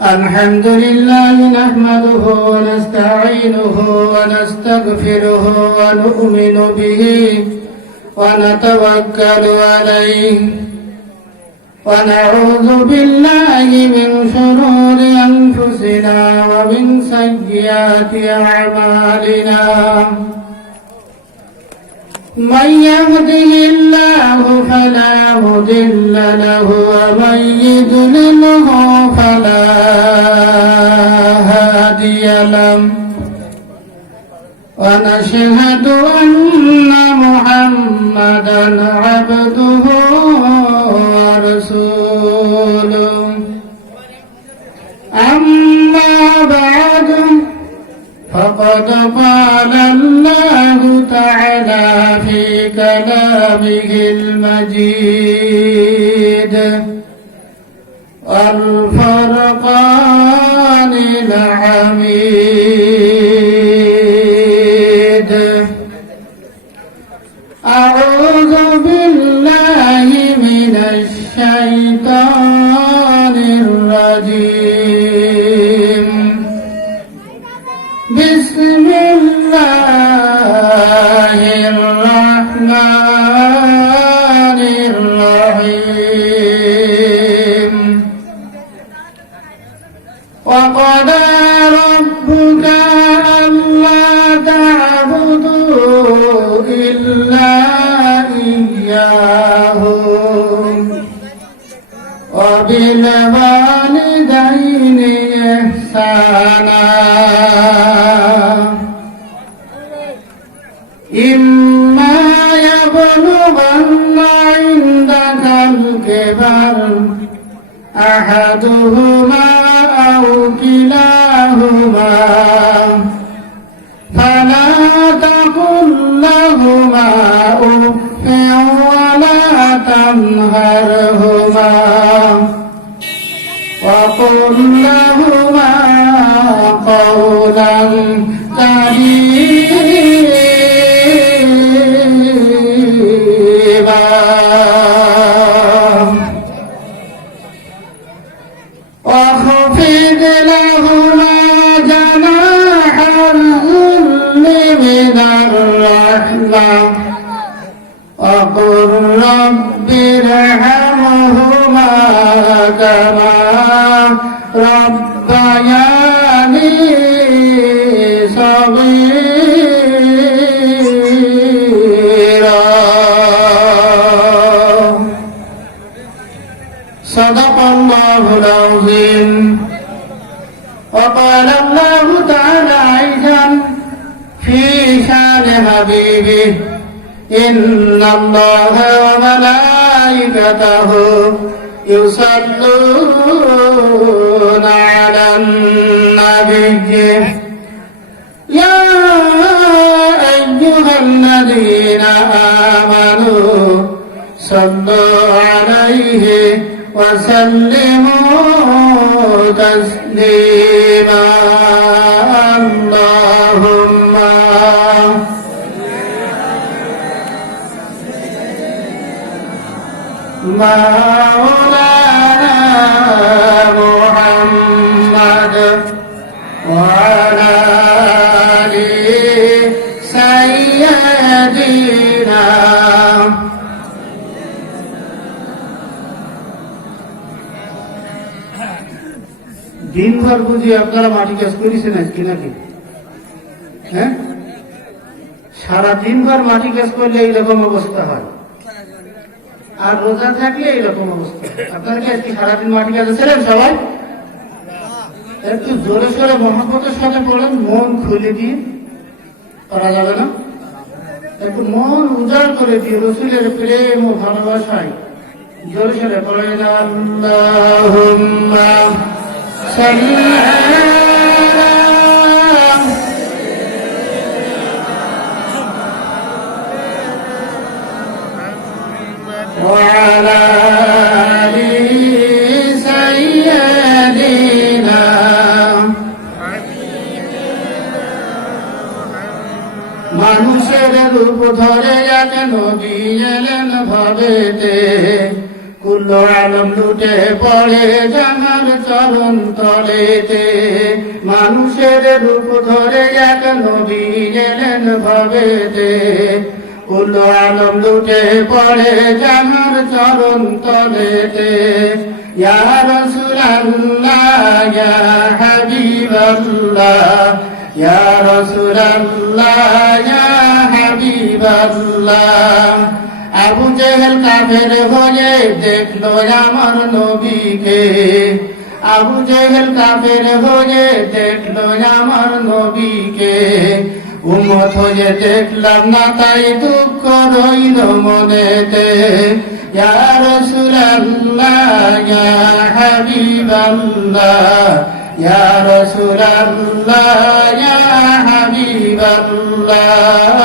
الحمد لله نحمده ونستعينه ونستغفره ونؤمن به ونتوكل عليه ونعوذ بالله من شرور أنفسنا ومن سيئات أعمالنا من يهده الله فلا مضل له ومن يضلله فلا هادي له ونشهد أن محمدا عبده ورسوله أما بعد فقد قال الله تعالى في كلامه المجيد والفرقان الحميد أعوذ بالله من الشيطان الرجيم بسم الله الرحمن الرحيم وقضى ربك ألا تعبدوا إلا إياه وبالوالدين إحسانا إما يبلغن عندك الكبر أحدهما أو كلاهما فلا تقل لهما أف ولا تنهرهما وقل لهما قولا كريما واخفض لهما جناح الذل من الرحمة وقل رب ارحمهما كما ربياني صغيرا صدق الله العظيم وقال الله تعالى أيضا في شان حبيبه إن الله وملائكته يصلون على النبي يا أيها الذين آمنوا صلوا عليه وسلموا تسليما اللهم مولانا محمد وعلى آل سيدنا দিনভর বুঝি আপনারা মাটি কাজ করেছেন আজকে নাকি? হ্যাঁ, সারা দিনভর মাটি কাজ করলে এইরকম অবস্থা হয়, আর রোজা থাকলে এইরকম অবস্থা। আপনারা কি আজকে সারাদিন মাটি কাজে ছিলেন সবাই? একটু জোরে সোরে মহব্বতের সাথে পড়েন, মন খুলে দিয়ে, করা যাবে না? একটু মন উজাড় করে দিয়ে রসুলের প্রেম ও ভালোবাসায় জোরে সোরে পড়েন আল্লাহুম্মা সাল্লি وعلى آل سيدنا মানুষের রূপ ধরে এক নবী এলেন ভাবেতে কুল কুল্লো আলম লুটে পড়ে জানার চরণ তলেতে, মানুষের রূপ ধরে এক নবী এলেন ভবেতে। কুল্লো আলম লুটে পড়ে জানার চরণ তলেতে, ইয়া রাসূলুল্লাহ ইয়া হাবিবাল্লাহ, ইয়া রাসূলুল্লাহ ইয়া হাবিবাল্লাহ। আবু জেহেল কাফের হয়ে দেখলো আমার নবীকে, আবু জেহেল কাফের হয়ে দেখলো আমার নবীকে। উম্মত হয়ে দেখলাম না তাই দুঃখ রইল মনেতে, ইয়া রাসূলুল্লাহ ইয়া হাবিবাল্লাহ, ইয়া রাসূলুল্লাহ ইয়া হাবিবাল্লাহ।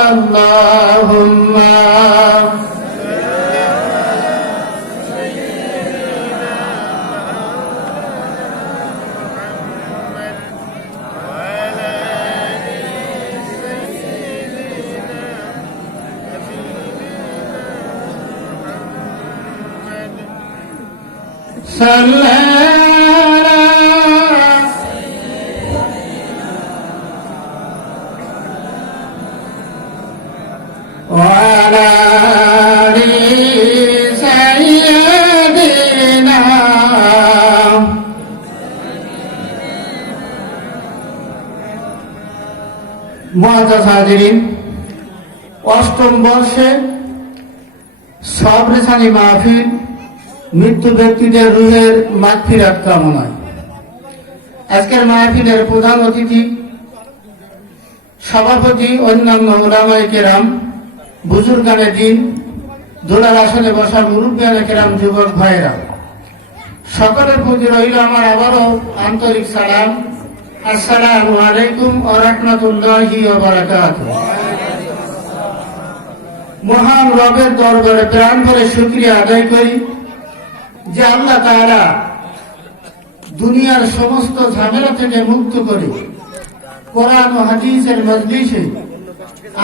আল্লাহুম্মা وعلى آل سيدنا। মুআজ্জাজ হাজিরিন, অষ্টম বর্ষে সবরেসানি মাহফিল মৃত্যু ব্যক্তিদের রুহের মাগফিরাত কামনায়। আজকের মাহফিলের প্রধান অতিথি, সভাপতি, অন্যান্য উলামায়ে কেরাম, বুজুর্গানে দিন, দোলার আসনে বসা মুরব্বিয়ানে কেরাম, যুবক ভাইরা, সকলের প্রতি রইল আমার আবারও আন্তরিক সালাম। আসসালামু আলাইকুম ওয়া রাহমাতুল্লাহি ওয়া বারাকাতুহু। মহান রবের দরবারে প্রাণ ভরে শুকরিয়া আদায় করি যে আল্লাহ তাআলা দুনিয়ার সমস্ত ঝামেলা থেকে মুক্ত করে কোরআন ও হাদিসের মজলিসে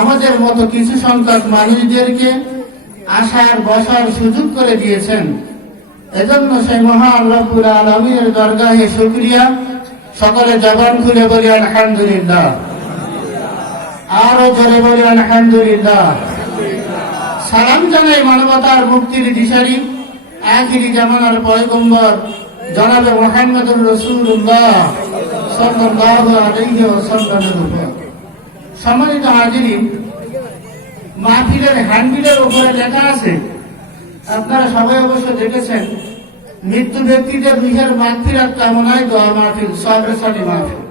আমাদের মতো কিছু সংখ্যক মানুষদেরকে আসার বসার সুযোগ করে দিয়েছেন। এজন্য সেই মহান রব্বুল আলামিনের দরগাহে শুকরিয়া। সকলে জবান খুলে বলি আলহামদুলিল্লাহ, আরো জোরে বলি আলহামদুলিল্লাহ। সালাম জানাই মানবতার মুক্তির দিশারি, আখিরি জামানার পয়গম্বর জনাবে মুহাম্মদুর রাসূলুল্লাহ সাল্লাল্লাহু আলাইহি ওয়াসাল্লামের উপর। সম্মানিত হাজিরিন, মাহফিলের হ্যান্ডবিলের উপরে লেখা আছে, আপনারা সবাই অবশ্য দেখেছেন, মৃত্যু ব্যক্তিদের রুহের মাগফিরাত কামনায় দোয়া মাহফিল, সবরেসানি মাহফিল।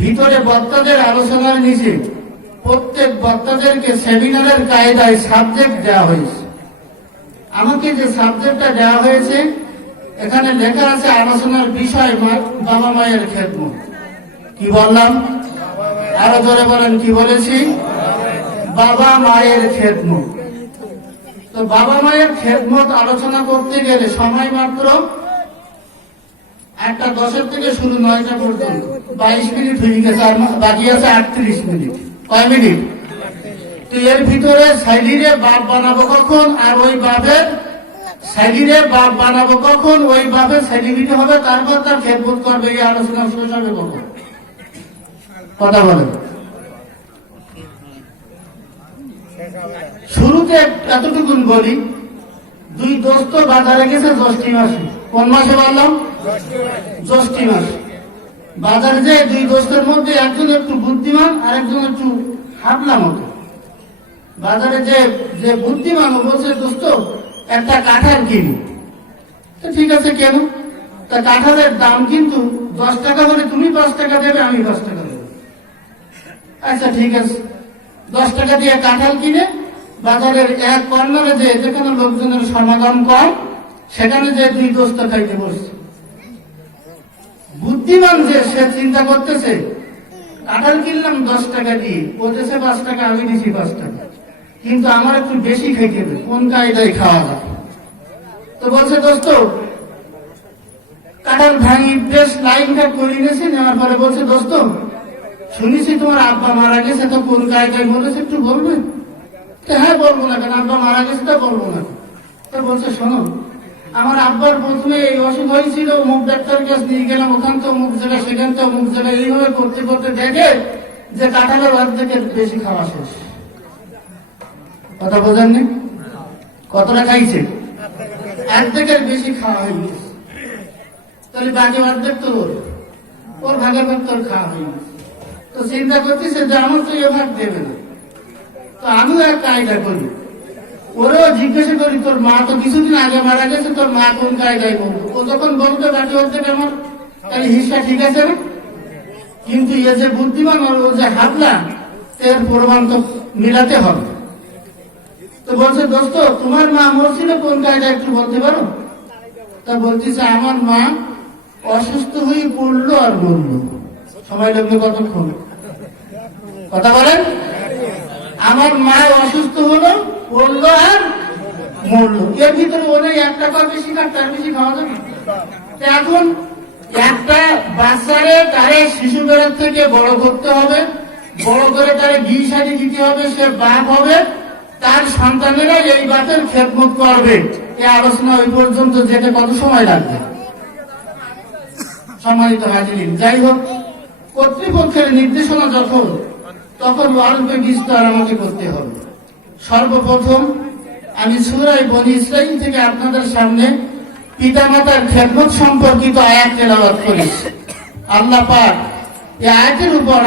ভিতরে বক্তাদের আলোচনার নিচে প্রত্যেক বক্তাদেরকে সেমিনারের কায়দায় সাবজেক্ট দেওয়া হয়েছে। আমাকে যে সাবজেক্টটা দেওয়া হয়েছে, এখানে লেখা আছে আলোচনার বিষয় বাবা মায়ের খেদমত। কি বললাম? আরো জোরে বলেন, কি বলেছি? বাবা মায়ের খেদমত। তো বাবা মায়ের খেদমত আলোচনা করতে গেলে সময় মাত্র 8:10 থেকে শুরু 9টা পর্যন্ত, 22 মিনিট হয়ে গেছে, আর বাকি আছে 38 মিনিট। কয় মিনিট? তো এর ভিতরে সাইলিরে বাপ বানাবো কখন, আর ওই বাপের সাইলিরে বাপ বানাবো কখন, ওই বাপের সাইলিবিটি হবে, তারপর তার খেদমত করবে, এই আলোচনা শেষ হবে কখন? কথা বলেন। শুরুতে এতটুকুন বলি, দুই দোস্ত বাজারে গেছে জ্যৈষ্ঠী মাসে। কোন মাসে বললাম? জ্যৈষ্ঠী মাসে। বাজারে যে দুই দোস্তের মধ্যে একজন একটু বুদ্ধিমান আর একজন একটু হাবলা মতো। বাজারে যে বুদ্ধিমান ও বলছে, দোস্ত একটা কাঁঠাল কিনি। ঠিক আছে, কেন? তা কাঁঠালের দাম কিন্তু 10 টাকা হলে তুমি 5 টাকা দেবে, আমি 10 টাকা দেবো। আচ্ছা ঠিক আছে, 10 টাকা দিয়ে কাঁঠাল কিনে বাজারের এক কর্নারে যেখানে লোকজনের সমাগম কম, সেখানে যে দুই দোস্ত খাইতে বসছে। বুদ্ধিমান যে সে চিন্তা করতেছে, কাঁঠাল কিনলাম 10 টাকা দিয়ে, ও দেশে 5 টাকা, আমি দিছি 5 টাকা, কিন্তু আমার একটু বেশি খাইতে হবে, কোন কায়দায় খাওয়া যায়? তো বলছে, দোস্ত কাঁঠাল ভাঙি বেশ লাইনটা করে নিয়েছে। নেওয়ার পরে বলছে, দোস্ত শুনেছি তোমার আব্বা মারা গেছে, তো কোন কায়দায় বলেছে একটু বলবেন? হ্যাঁ বলবো না কেন, আব্বা মারা গেছে, তা বলবো না। তো বলছে, শোনো, আমার আব্বার প্রথমে এই অসুখ হয়েছিল, মুখ ডাক্তার কাছে নিয়ে গেলাম, ওখান তো মুখ জায়গা, সেখান তো মুখ জায়গা, এইভাবে করতে করতে দেখে যে কাঁঠালের অর্ধেকের বেশি খাওয়া শেষ। কথা বোঝেননি? কতটা খাইছে? অর্ধেকের বেশি খাওয়া হয়ে গেছে। তাহলে বাকি অর্ধেক তো ওর ভাগের ভাগ তোর খাওয়া হয়ে গেছে। তো চিন্তা করতেছে যে আমার তো এ ভাগ দেবে না, তো আমিও এক কায়দা করি, ওরেও জিজ্ঞাসা করি তোর মা তো কিছুদিন আগে মারা গেছে, তোর মা কোন কায়দায় বলতো? ও যখন বলতো বাকি অর্ধেক আমার, তাহলে হিসা ঠিক আছে না? কিন্তু এ যে বুদ্ধিমান, ও যে হাবলা, এর প্রমাণ তো মিলাতে হবে। তো বলছে দোস্ত, তোমার মা মরছিল কোন কায়দা একটু বলতে পারো? তা বলতেছে আমার মা অসুস্থ হয়ে পড়লো আর বললো। সময় লাগলো কতক্ষণ? কথা বলেন। আমার মা অসুস্থ হলো, পড়লো আর মরলো। এর ভিতরে ওদের এক টাকা বেশি খাক, তার বেশি খাওয়া যাবে? এখন একটা বাচ্চারে তারে শিশু বেলার থেকে বড় করতে হবে, বড় করে তারে ঘি শাড়ি দিতে হবে, সে বাপ হবে, তার সন্তানেরা এই বাপের খেদমত করবে। এই আলোচনা ওই পর্যন্ত যেতে কত সময় লাগবে? সম্মানিত হাজিরিন, যাই হোক, কর্তৃপক্ষের নির্দেশনা যখন, তখন অল্প বিস্তার আমাকে করতে হবে। সর্বপ্রথম আমি সূরা বনী ইসরাঈল থেকে আপনাদের সামনে পিতামাতার খেদমত সম্পর্কিত আয়াত তেলাওয়াত করেছি। আল্লাহ পাক এই আয়াতের উপর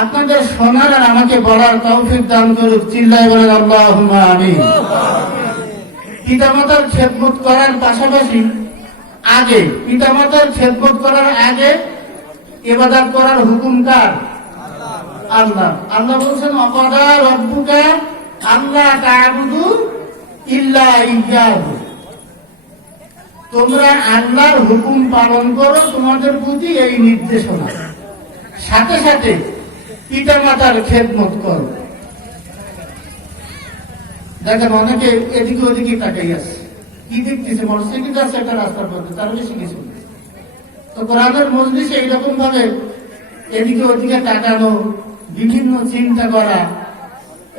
আপনাদের শোনার আর আমাকে বলার তৌফিক দান করুক। চিল্লায় বলেন আল্লাহুম্মা আমিন। পিতামাতার খেদমত করার পাশাপাশি পিতামাতার খেদমত করার আগে ইবাদত করার হুকুম কার? আল্লাহ। আল্লাহ বলছেন ওয়াকাদা রাব্বুকা আল্লা তা'বুদু ইল্লা ইয়্যাহু, তোমরা আল্লাহর হুকুম পালন করো, তোমাদের প্রতি এই নির্দেশনা। সাথে সাথে পিতামাতার খেদমত করো। দেখেন অনেকে এদিকে ওদিকে তাকাই আছে, কি দেখতেছে? মোটরসাইকেল যাচ্ছে একটা রাস্তার পথে, তার বেশি কিছু। তো কোরআনের মজলিসে এইরকম ভাবে এদিকে ওদিকে তাকানো, বিভিন্ন চিন্তা করা,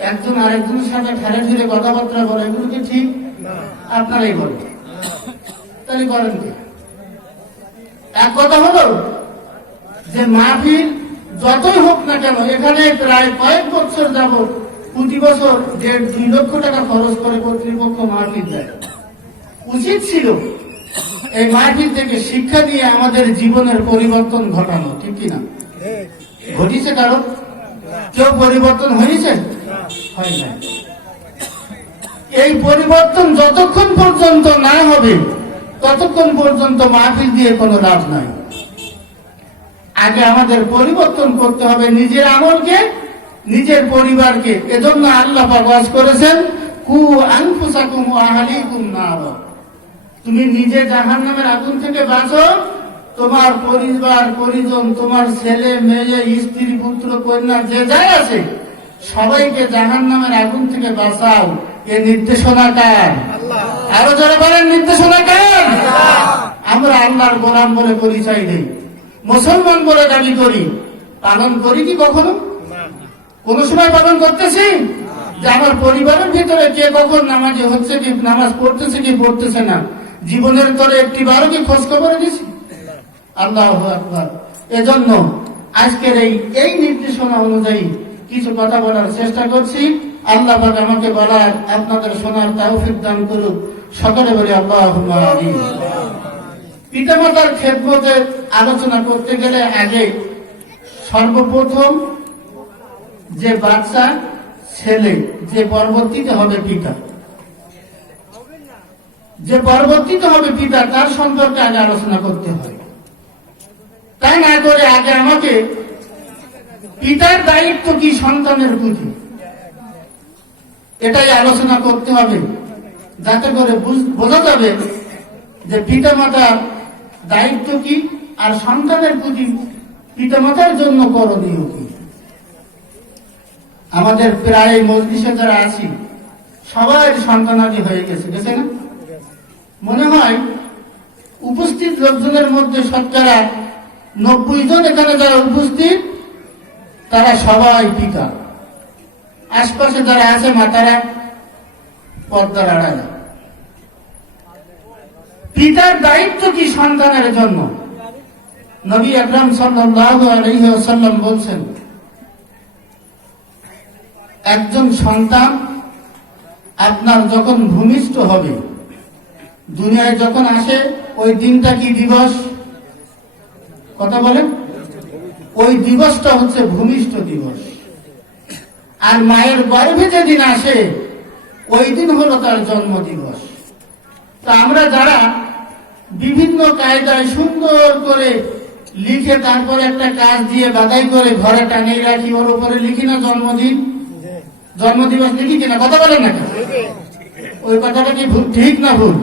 একজন আরেকজনের সাথে ঠেলে ঠেলে কথাবার্তা বলা, এগুলো কি ঠিক? আপনারাই বলেন, তাহলে করেন কি? এক কথা হলো যে মাহফিল যতই হোক না কেন, এখানে প্রায় কয়েক বছর যাবত প্রতি বছর 1.5-2 লক্ষ টাকা খরচ করে কর্তৃপক্ষ মাহফিল দেয়। উচিত ছিল এই মাহফিল থেকে শিক্ষা দিয়ে আমাদের জীবনের পরিবর্তন ঘটানো, ঠিক কিনা? ঘটিছে কারো? কেউ পরিবর্তন হয়েছে? হয় না। এই পরিবর্তন যতক্ষণ পর্যন্ত না হবে ততক্ষণ পর্যন্ত মাহফিল দিয়ে কোনো লাভ নাই। আগে আমাদের পরিবর্তন করতে হবে নিজের আমলকে, নিজের পরিবারকে। এজন্য আল্লাহ পাক ওয়াজ করেছেন কু আনফুসাকুম ওয়া আহলিকুম নার, তুমি নিজে জাহান্নামের আগুন থেকে বাঁচো, তোমার পরিবার পরিজন, তোমার ছেলে মেয়ে, স্ত্রী পুত্র কন্যা যে যাই আছে সবাইকে জাহান্নামের আগুন থেকে বাঁচাও। এ নির্দেশনা কার? আরো যারা বলেন নির্দেশনা কার? আমরা আল্লাহর গোলাম বলে পরিচয় দেই, মুসলমান বলে দাবি করি, পালন করি কি কখনো? কোন সময় পালন করতেছি? যে আমার পরিবারের ভিতরে কে কখন নামাজি হচ্ছে কি, নামাজ পড়তেছে কি পড়তেছে না, জীবনের তরে একটি বারো কি খোঁজ খবর দিছি? আল্লাহু আকবার। এজন্য আজকের এই নির্দেশনা অনুযায়ী কিছু কথা বলার চেষ্টা করছি। আল্লাহ পাক আমাকে বলার, আপনাদের শোনার তৌফিক দান করুক। সকলে বলি আল্লাহুম্মা আমিন। পিতামাতার খেদমতের আলোচনা করতে গেলে আগে সর্বপ্রথম যে বাচ্চা ছেলে, যে পরবর্তীতে হবে পিতা, তার সম্পর্কে আগে আলোচনা করতে হয়। তাই না করে আগে আমাকে পিতার দায়িত্ব কি সন্তানের প্রতি, এটাই আলোচনা করতে হবে, যাতে করে বোঝা যাবে যে পিতামাতার দায়িত্ব কি আর সন্তানের প্রতি পিতামাতার জন্য করণীয় কি। আমাদের প্রায় মজলিসে যারা আছি সবাই সন্তানাদি হয়ে গেছে না? মনে হয় উপস্থিত লোকজনের মধ্যে শতকরা 90 জন এখানে যারা উপস্থিত তারা সবাই পিতা। আশপাশে যারা আছে মাতারা পর্দার আড়ালে, পিতার দায়িত্ব কি সন্তানের জন্য? নবী আকরাম সাল্লাল্লাহু আলাইহি ওয়াসাল্লাম বলছেন, একজন সন্তান আপনার যখন ভূমিষ্ঠ হবে, দুনিয়ায় যখন আসে, ওই দিনটা কি দিবস? কথা বলেন। ওই দিবসটা হচ্ছে ভূমিষ্ঠ দিবস। আর মায়ের গর্ভে যেদিন আসে, ওই দিন হলো তার জন্ম দিবস। তো আমরা যারা বিভিন্ন কায়দায় সুন্দর করে লিখে তারপরে একটা কাজ দিয়ে বাধাই করে ঘরে টানিয়ে রাখি, ওর উপরে লিখি না জন্মদিন, জন্মদিবস লিখি কিনা? কথা বলেন না কেন? ওই কথাটা কি ঠিক না ভুল?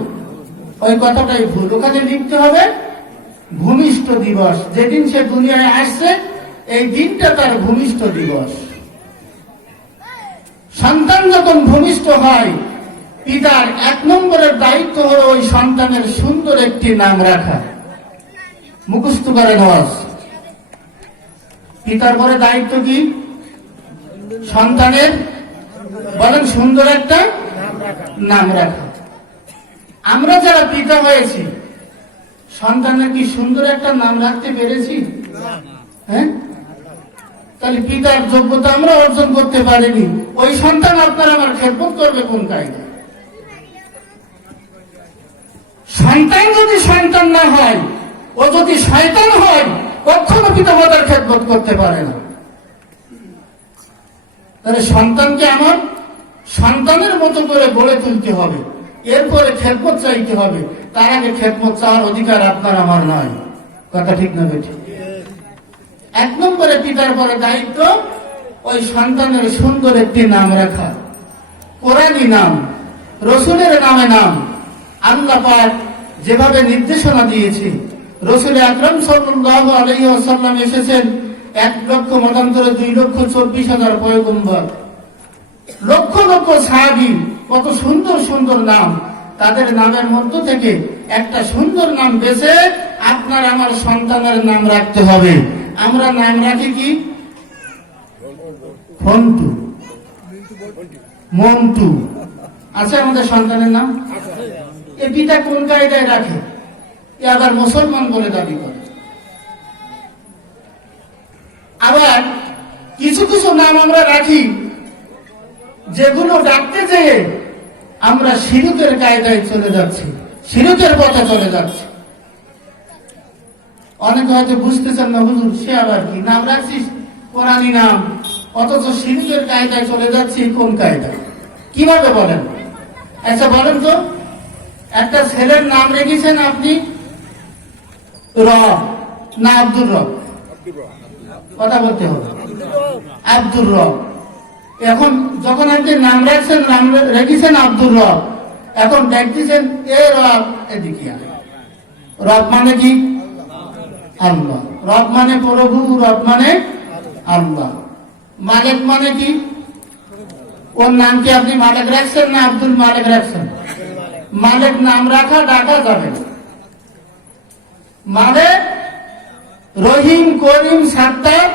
ওই কথাটাই ভুল। ওখানে লিখতে হবে ভূমিষ্ঠ দিবস। যেদিন সে দুনিয়ায় আসছে, এই দিনটা তার ভূমিষ্ঠ দিবস। সন্তান যখন ভূমিষ্ঠ হয়, পিতার 1 নম্বরের দায়িত্ব হলো ওই সন্তানের সুন্দর একটি নাম রাখা। মুখস্থ করে নেওয়াজ। পিতার পরে দায়িত্ব কি? সন্তানের বলেন সুন্দর একটা নাম রাখা। আমরা যারা পিতা হয়েছি, সন্তানের কি সুন্দর একটা নাম রাখতে পেরেছি? হ্যাঁ, তাহলে পিতার যোগ্যতা আমরা অর্জন করতে পারিনি। ওই সন্তান আপনার আমার খেদমত করবে কোন কায়দায়? সন্তান যদি সন্তান না হয়, ও যদি শয়তান হয়, কখনো পিতামাতার খেদমত করতে পারে না। তাহলে সন্তানকে আমার সন্তানের মতো করে গড়ে তুলতে হবে, এরপরে খেদমত চাইতে হবে। তার আগে খেদমত চাওয়ার অধিকার আপনার আমার নয়। কথা ঠিক না বেঠিক? 1 নম্বরে পিতার পরে দায়িত্ব ওই সন্তানের সুন্দর একটি নাম রাখা। কোরআনী নাম, রসুলের নামে নাম। আল্লাহ পাক যেভাবে নির্দেশনা দিয়েছে, রসুল আকরাম সাল্লাল্লাহু আলাইহি ওয়াসাল্লাম এসেছেন 1 লক্ষ মতান্তরে 2,24,000 পয়গম্বর, লক্ষ লক্ষ সাহাবী, কত সুন্দর সুন্দর নাম। তাদের নামের মধ্য থেকে একটা সুন্দর নাম বেছে আপনার আমার সন্তানের নাম রাখতে হবে। আমরা নাম রাখি কি? ফন্টু, মন্টু আছে আমাদের সন্তানের নাম। এ পিতা কোন কায়দায় রাখে? এ আবার মুসলমান বলে দাবি করে। আবার কিছু কিছু নাম আমরা রাখি যেগুলো ডাকতে যেয়ে আমরা শিরকের কায়দায় চলে যাচ্ছি, শিরকের পথে চলে যাচ্ছি। অনেকে হয়তো বুঝতেছেন না, হুজুর সে আবার কি নাম রাখছিস কোরআনী নাম, অথচ শিরকের কায়দায় চলে যাচ্ছি। কোন কায়দায়? কিভাবে বলেন? আচ্ছা বলেন তো, একটা ছেলের নাম রেখেছেন আপনি রব না আব্দুর রব? কথা বলতে হবে। আব্দুর রব। এখন যখন আপনি নাম রাখছেন, নাম রেখেছেন আব্দুর রব, এখন দেখতেছেন এ রব এদিকে। রব মানে কি? আল্লাহ। রব মানে প্রভু, রব মানে আল্লাহ। মালিক মানে কি? ওর নাম কি আপনি মালিক রাখছেন না আব্দুল মালিক রাখছেন? মালিক নাম রাখা ডাকা যাবে না। মালিক, রহিম, করিম, সাত্তার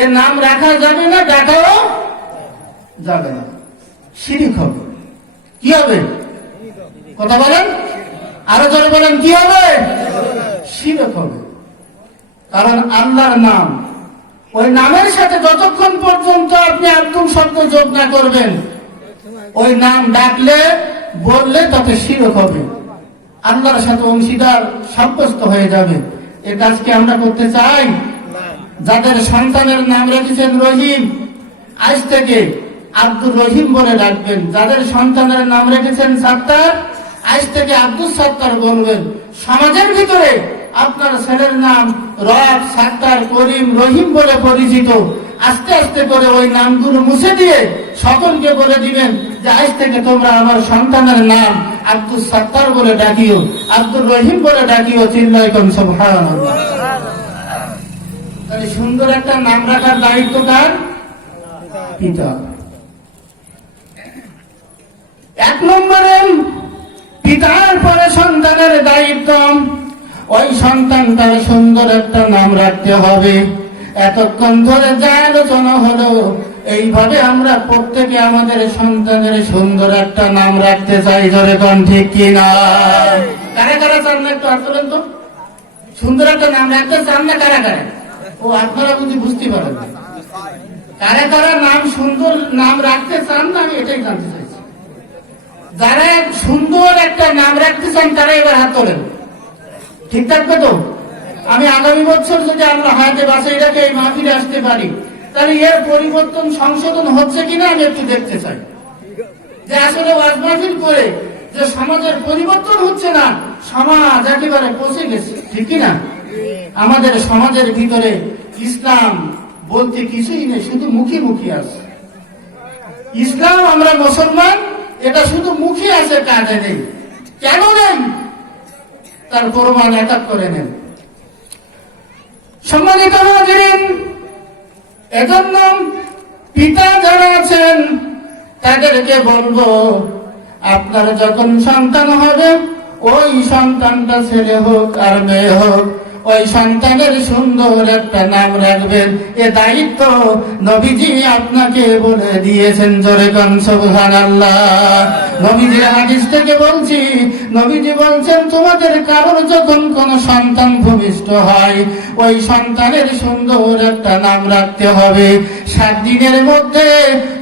এ নাম রাখা যাবে না, ডাকাও যাবে না। শিরিক হবে। কি হবে? কথা বলেন, আরো জোরে বলেন, কি হবে? শিরিক হবে। কারণ আল্লাহর নাম, ওই নামের সাথে যতক্ষণ পর্যন্ত আপনি আব্দুল শব্দ যোগ না করবেন, ওই নাম ডাকলে বললে তাতে শিরক হবে, আল্লাহর সাথে অংশীদার সাব্যস্ত হয়ে যাবে। এ কাজ কি আমরা করতে চাই? যাদের সন্তানের নাম রেখেছেন রহিম, আজ থেকে আব্দুর রহিম বলে ডাকবেন। যাদের সন্তানের নাম রেখেছেন সাত্তার, আজ থেকে আব্দুল সাত্তার বলবেন। সমাজের ভিতরে আপনার ছেলের নাম রব, সাত্তার, করিম, রহিম বলে পরিচিত। আস্তে আস্তে করে ওই নামগুলো মুছে দিয়ে সকলকে বলে দিবেন যে আজ থেকে তোমরা আমার সন্তানের নাম আব্দুল সাত্তার বলে ডাকিও, আব্দুর রহিম বলে ডাকিও। চিল্লায় কোন সুবহানাল্লাহ। তাহলে সুন্দর একটা নাম রাখার দায়িত্ব কার? পিতা। 1 নম্বরে পিতার পরে সন্তানের দায়িত্ব, ওই সন্তান তার সুন্দর একটা নাম রাখতে হবে। এতক্ষণ ধরে যা আলোচনা হলো, এইভাবে আমরা প্রত্যেকে আমাদের সন্তানের সুন্দর একটা নাম রাখতে চাই। ধরে কোন ঠিক কিনা? কারা কারা চান না একটু হাত তোলেন তো? সুন্দর একটা নাম রাখতে চান না কারা কারা? ও আপনারা বুঝি বুঝতে পারেন না। কারা কারা নাম সুন্দর নাম রাখতে চান না, আমি এটাই জানতে চাইছি। যারা সুন্দর একটা নাম রাখতে চান তারা এবার হাত তোলেন। ঠিক থাকবে তো? আমি আগামী বছর যদি আমরা হাতে বাঁচাই রেখে এই মাহফিলে আসতে পারি, তাহলে এর পরিবর্তন সংশোধন হচ্ছে কিনা আমি একটু দেখতে চাই। যে আসলে ওয়াজ মাহফিল করে যে সমাজের পরিবর্তন হচ্ছে না, সমাজ একেবারে পচে গেছে, ঠিক কিনা? আমাদের সমাজের ভিতরে ইসলাম বলতে কিছুই নেই, শুধু মুখে মুখে আছে। ইসলাম আমরা মুসলমান, এটা শুধু মুখে আছে, কাজে নেই। কেন নেই তার প্রমাণ একাত করে নেন। সম্মানিত হাজিরিন, এজন্য পিতা যারা আছেন তাদেরকে বলবো, আপনার যখন সন্তান হবে, ওই সন্তানটা ছেলে হোক আর মেয়ে হোক, ওই সন্তানের সুন্দর একটা নাম রাখবেন। এ দায়িত্ব নবীজি আপনাকে বলে দিয়েছেন। জোরে কোন সুবহানাল্লাহ। নবীজির হাদিস থেকে বলছি, নবীজি বলছেন তোমাদের কারোর যখন কোন সন্তান ভূমিষ্ঠ হয়, ওই সন্তানের সুন্দর একটা নাম রাখতে হবে। 7 দিনের মধ্যে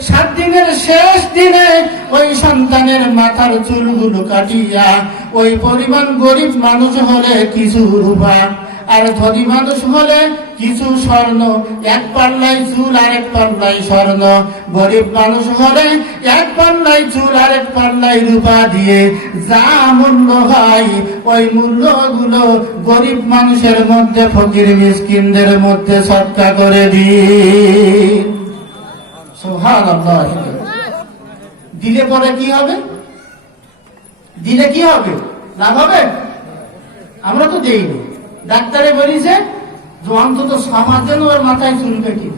7 দিনের শেষ দিনে ওই সন্তানের মাথার চুলগুলো কাটিয়া, ওই পরিমাণ গরিব মানুষ হলে কিছু রূপা, আর ধনী মানুষ হলে কিছু স্বর্ণ, এক পাল্লাই চুল আর এক পাল্লাই স্বর্ণ, গরিব মানুষ হলে এক পাল্লাই চুল আর এক পাল্লাই রূপা দিয়ে যা মূল্য হয়, ওই মূল্যগুলো গরিব মানুষের মধ্যে, ফকির মিসকিনদের মধ্যে সদকা করে দিন। সুবহানাল্লাহ। দিলে পরে কি হবে? দিলে কি হবে? লাভ হবে? আমরা তো দেইনি। ডাক্তারে বলেছে যে অন্তত 6 মাস যেন ওর মাথায় চুল কাটি,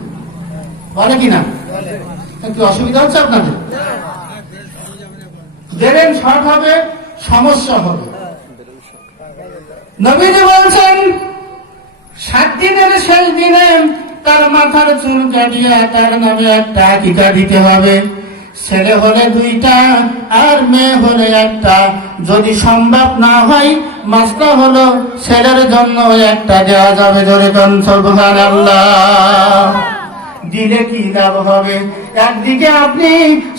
বলে কিনা? কি অসুবিধা হচ্ছে আপনাদের? দেন শর্ট হবে, সমস্যা হবে। নবীজি বলছেন 7 দিনের শেষ দিনে তার মাথার চুল কাটিয়া তার নামে একটা আকিকা দিতে হবে। ছেলে হলে 2টা আর মেয়ে হলে 1টা। যদি সম্ভব না হয়, মাসলা হলো ছেলের জন্য একটা দেওয়া যাবে। জোরে কোন সুবহানাল্লাহ। দিলে কি লাভ হবে? একদিকে আপনি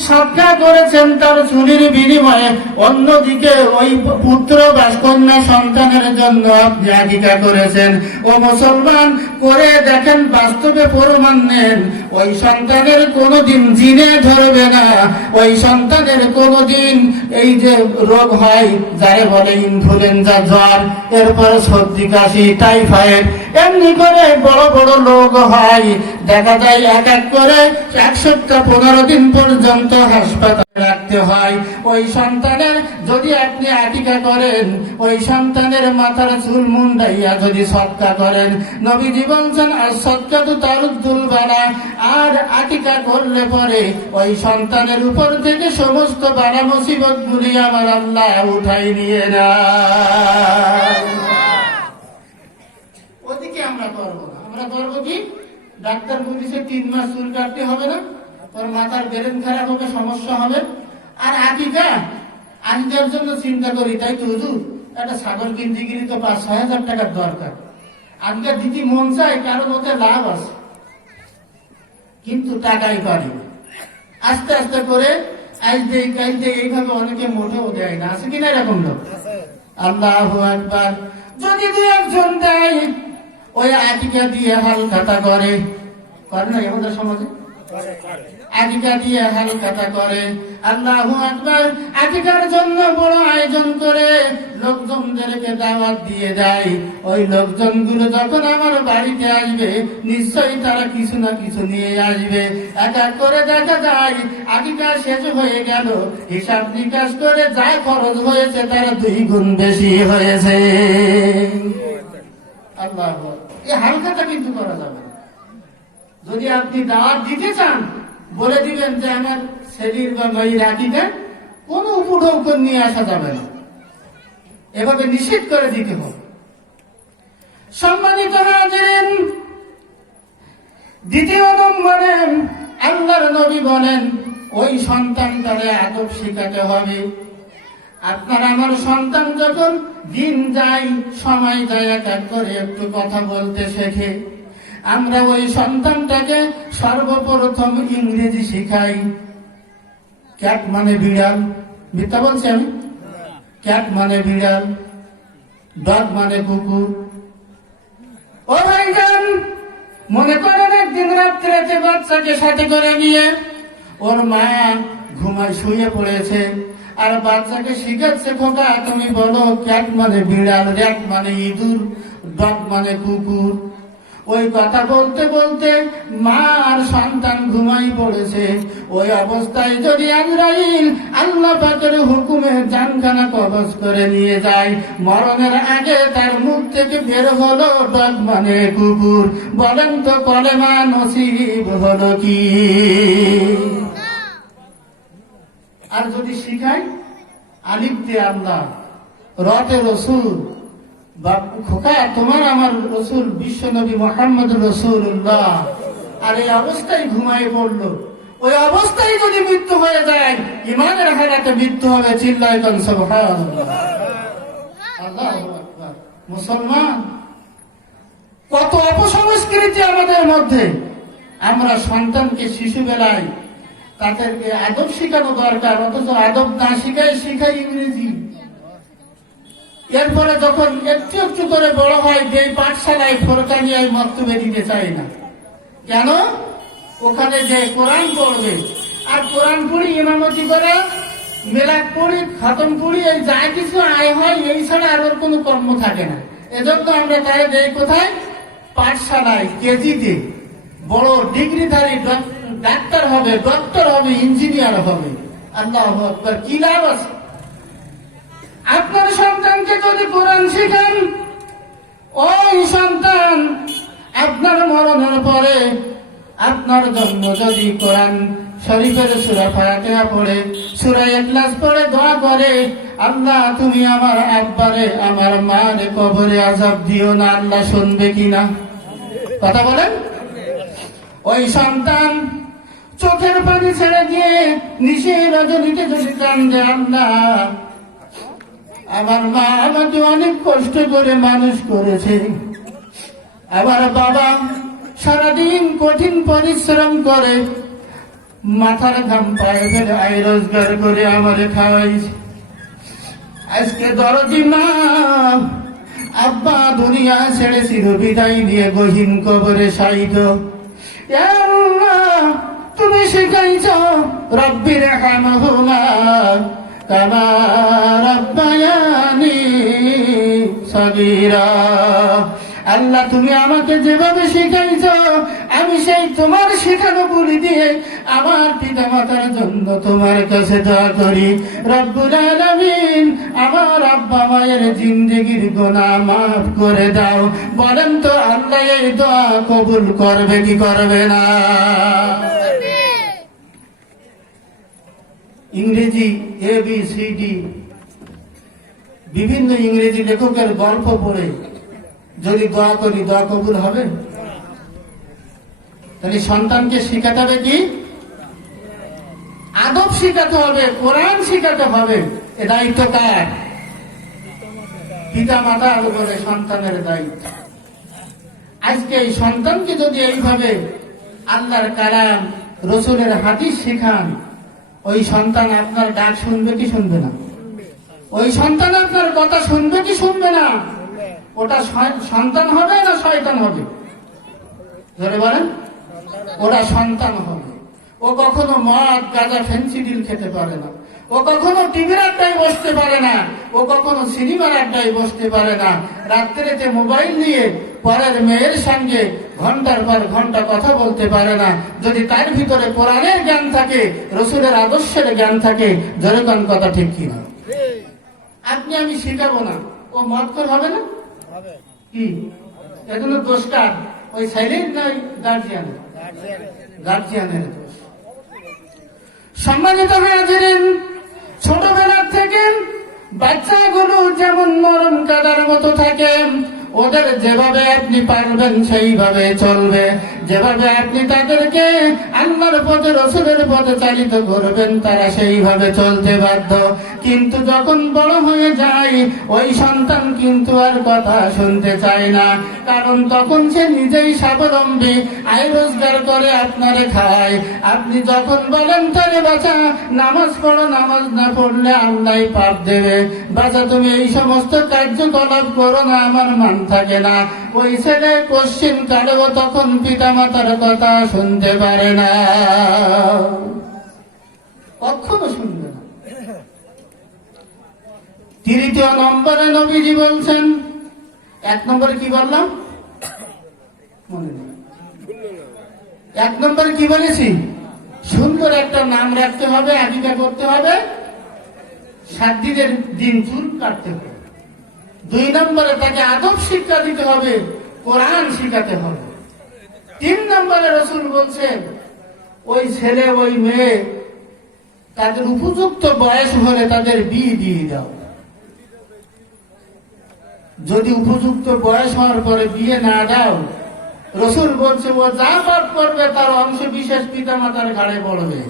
সদকা করেছেন তার চুলের বিনিময়ে, অন্যদিকে ওই পুত্র বা কন্যা সন্তানের জন্য আপনি আকিকা করেছেন। ও মুসলমান, করে দেখেন, বাস্তবে প্রমাণ নেন। ওই সন্তানের কোনোদিন জিনে ধরবে না, ওই সন্তানের কোনোদিন এই যে রোগ হয় যারে বলে ইনফ্লুয়েঞ্জা জ্বর, এরপরে সর্দি কাশি টাইফয়েড, এমনি করে বড় বড় রোগ হয়, দেখা যায় এক এক করে 1 সপ্তাহ 15 দিন পর্যন্ত হাসপাতালে রাখতে হয়। ওই সন্তানের যদি আপনি আকিকা করেন, ওই সন্তানের মাথার চুল মুন্ডাইয়া যদি সদকা করেন, নবীজি বলছেন আর সদকা তো তারুদ্দুল বালা, আর আকিকা করলে পরে ওই সন্তানের উপর থেকে সমস্ত বালা মুসিবত গুলি আমার আল্লাহ উঠাই নিয়ে নেয়। ওদিকে আমরা করবো না। আমরা করবো কি? ডাক্তার বলেছে 3 মাস চুল কাটতে হবে না, ওর মাথার ব্রেন খারাপ হবে, সমস্যা হবে। আর আকিকার জন্য চিন্তা করি, তাই তো হুজুর, একটা ছাগল কিনতে গেলে তো 5-6 হাজার টাকার দরকার। আকিকা দিতে মন চায়, কারণ ওতে লাভ আছে, কিন্তু টাকাই পারি। আস্তে আস্তে করে আজ দেই কাল দেই, এইভাবে অনেকে মোটেও দেয় না। আছে কিনা এরকম লোক? আল্লাহু আকবার। যদি 2-1 দেয়, ওই আকিকা দিয়ে হালখাতা করে না আমাদের সমাজে? আকিকা দিয়ে হালখাতা করে। আল্লাহু আকবার। আকিকার জন্য বড় আয়োজন করে লোকজনদেরকে দাওয়াত দিয়ে দেয়। ওই লোকজনগুলো যখন আমার বাড়িতে আসবে, নিশ্চয়ই তারা কিছু না কিছু নিয়ে আসবে। এক এক করে দেখা যায় আকিকা শেষ হয়ে গেল, হিসাব নিকাশ করে যা খরচ হয়েছে তার 2 গুণ বেশি হয়েছে। আল্লাহ, এই হালখাতা কিন্তু করা যাবে না। যদি আপনি দাওয়াত দিতে চান, বলে দিবেন যে আমার ছেলের বা মেয়ের আকিকা কোনো উপঢৌকন নিয়ে আসা যাবে না, এভাবে নিষেধ করে দিতে হবে। সম্মানিত হাজিরিন, 2 নম্বরে আল্লাহর নবী বলেন ওই সন্তানটারে আদব শিখাতে হবে। আপনার আমার সন্তান যখন দিন যায়, সময় যায়, এক এক করে একটু কথা বলতে শেখে, আমরা ওই সন্তানটাকে সর্বপ্রথম ইংরেজি শিখাই। ক্যাট মানে বিড়াল, মিথ্যা বলছি আমি? ক্যাট মানে বিড়াল, ডগ মানে কুকুর। ও ভাইজান, মনে করেন একদিন রাত্রেতে বাচ্চাকে সাথে করে নিয়ে ওর মা ঘুমায় শুয়ে পড়েছে, আর বাচ্চাকে শিখাচ্ছে, খোকা তুমি বলো ক্যাট মানে বিড়াল, র্যাট মানে ইঁদুর, ডগ মানে কুকুর। ওই কথা বলতে বলতে মা আর সন্তান ঘুমাই পড়েছে। ওই অবস্থায় যদি আজরাইল আল্লাহ পাকের হুকুমে জানখানা কবজ করে নিয়ে যায়, মরণের আগে তার মুখ থেকে বের হলো ডগ মানে কুকুর, বলেন তো কলেমা নসিব হলো কি? আর যদি শিখাই আলিফতে আল্লাহ, রতে রসুল, খোকা তোমার আমার রসুল বিশ্ব নবী মোহাম্মদ রসুল্লাহ, আর এই অবস্থায় ঘুমায় পড়লো, ওই অবস্থায় যদি মৃত্যু হয়ে যায়, ইমানের হারাতে মৃত্যু হবে। চিল্লায় কোন সুবহানাল্লাহ, আল্লাহু আকবার। মুসলমান, কত অপসংস্কৃতি আমাদের মধ্যে। আমরা সন্তানকে শিশুবেলায় তাদেরকে আদব শিখানো দরকার, অথচ আদব না শিখাই ইংরেজি। এরপরে যখন একটু একটু করে বড় হয়, যে পাঠশালায় ফোরকানিয়ায় মক্তবে দিতে চাই না। কেন? ওখানে যে কোরআন পড়বে, আর কোরআন পড়ি ইমামতি করে, মেলাদ পড়ি, খতম পড়ি, এই যা কিছু আয় হয় এই ছাড়া আর ওর কোনো কর্ম থাকে না। এজন্য আমরা তাই দেই কোথায়? পাঠশালায়, কেজিতে। বড় ডিগ্রিধারী ডাক্তার হবে, ডক্টর হবে, ইঞ্জিনিয়ার হবে। আল্লাহু আকবার, কি লাভ আছে? আপনার সন্তানকে যদি কোরআন শিখান, ওই সন্তান আপনার মরণের পরে আপনার জন্য যদি কোরআন শরীফের সূরা ফাতিহা পড়ে, সূরা ইখলাস পড়ে দোয়া করে, আল্লাহ তুমি আমার আব্বারে, আমার মারে কবরে আযাব দিও না, আল্লাহ শুনবে কিনা? কথা বলেন। ওই সন্তান চোখের পানি ছেড়ে দিয়ে নিশে রজনীতে যদি কান্দে, আল্লাহ আমার মা আমাকে অনেক কষ্ট করে মানুষ করেছে, আমার বাবা সারাদিন কঠিন পরিশ্রম করে, মাথার ঘাম পায়ে ফেলে আয় রোজগার করে আমারে খাওয়াইছে, আজকে দরদি মা আব্বা দুনিয়া ছেড়ে চির বিদায় নিয়ে গহীন কবরে শায়িত। ইয়া আল্লাহ, তুমি শিখাইছ রব্বির হামহুমা কামা রাব্বায়ানি সগীরা। আল্লাহ তুমি আমাকে যেভাবে শিখাইছ, আমি সেই তোমার শেখানো বলি দিয়ে আমার পিতা মাতার জন্য তোমার কাছে দোয়া করি, রব্বুল আলামিন আমার আব্বা মায়ের জিন্দেগির গুনাহ মাফ করে দাও। বলেন তো আল্লাহ এই দোয়া কবুল করবে কি করবে না? ইংরেজি ABCD, বিভিন্ন ইংরেজি লেখকের গল্প পড়ে যদি দোয়া করি, দোয়া কবুল হবে? তাহলে সন্তানকে শিখাতে হবে কি? আদব শিখাতে হবে, কোরআন শিখাতে হবে। এ দায়িত্ব কার? পিতা মাতার উপরে সন্তানের দায়িত্ব। আজকে এই সন্তানকে যদি এইভাবে আল্লাহর কালাম, রসুলের হাদিস শিখান, ওই সন্তান আপনার ডাক শুনবে কি শুনবে না? ওই সন্তান আপনার কথা শুনবে কি শুনবে না? ওটা সন্তান হবে না শয়তান হবে? ধরে বলেন, ওটা সন্তান হবে। ও কখনো মদ, গাঁজা, ফেন্সিডিল খেতে পারে না, ও কখনো টিভির আড্ডায় বসতে পারে না, ও কখনো সিনেমার আড্ডায় বসতে পারে না, রাত্রিতে মোবাইল নিয়ে পরের মেয়ের সঙ্গে ঘন্টার পর ঘন্টা কথা বলতে পারে না। যদি তার ভিতরে কোরআনের জ্ঞান থাকে, রসুলের আদর্শের জ্ঞান থাকে, যেরকম কথা ঠিক কিনা? আপনি আমি শিখাবো না, ও মদখোর হবে না? কি এজন্য দোষটা ওই সাইলেন্ট নয়, গার্জিয়ানের দোষ। সম্মানিত হাজিরিন, ছোটবেলার থেকে বাচ্চাগুলো যেমন নরম কাদার মতো থাকে, ওদের যেভাবে আপনি পারবেন সেইভাবে চলবে, যেভাবে আপনি তাদেরকে আল্লাহর পথে রাসূলের পথে চালিত করবেন তারা সেইভাবে চলতে বাধ্য। কিন্তু যখন বড় হয়ে যায় ওই সন্তান কিন্তু আর কথা শুনতে চায় না, কারণ তখন সে নিজেই স্বাবলম্বী, আয় রোজগার করে আপনারে খায়। আপনি যখন বলেন তারে বাচ্চা নামাজ পড়ো, নামাজ না পড়লে আল্লাহ পাপ দেবে, বাচ্চা তুমি এই সমস্ত কার্যকলাপ করো না, আমার মান থাকে না, ওই ছেলে কোশ্চিন কালেও তখন পিতা মাতার কথা শুনতে পারে না, কখনো শুনবে না। তৃতীয় নম্বরে নবীজি বলছেন, এক নম্বরে কি বললাম মনে নেই, এক নম্বরে কি বলেছি, সুন্দর একটা নাম রাখতে হবে, আকিকা করতে হবে, 7 দিনের দিন চুল কাটতে হবে। 2 নম্বরে তাকে আদব শিক্ষা দিতে হবে, কোরআন শিখাতে হবে। 3 নম্বরে রাসূল বলছেন ওই ছেলে ওই মেয়ে তাদের উপযুক্ত বয়স হলে তাদের বিয়ে দিয়ে দাও। যদি উপযুক্ত বয়স হওয়ার পরে বিয়ে না দাও, রাসূল বলছে ও যা পাপ করবে তার অংশ বিশেষ পিতা মাতার ঘাড়ে পড়বে।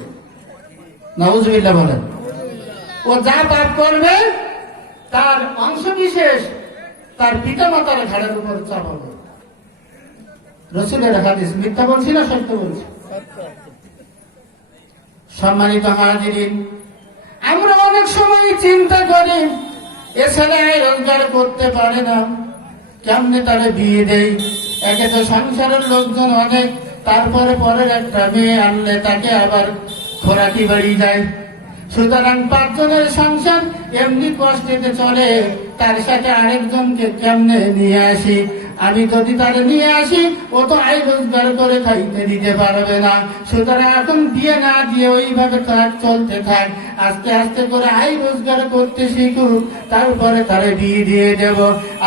নাউজুবিল্লাহ বলেন। ও যা পাপ করবে তার অংশ বিশেষ তার পিতা মাতার ঘাড়ের উপর চাপাবে। রাসূলের হাদিস, মিথ্যা বলছি না সত্য বলছি? সম্মানিত হাজিরিন, আমরা অনেক সময় চিন্তা করি এ ছেলে রোজগার করতে পারে না, কেমনে তারে বিয়ে দেই, একে তো সংসারের লোকজন অনেক, তারপরে পরের একটা মেয়ে আনলে তাকে আবার খোরাকি বাড়ি যায়, সুতরাং 5 জনের সংসার এমনি কষ্টেতে চলে, তার সাথে আরেকজনকে কেমনে নিয়ে আসি, আমি যদি তারে নিয়ে আসি ও তো আয় রোজগার করে খাইতে দিতে পারবে না, সুতরাং এখন বিয়ে না দিয়ে ওইভাবে থাক, চলতে থাক, আস্তে আস্তে করে আয় রোজগার করতে শিখুক, তারপরে তারে বিয়ে দিয়ে দেব।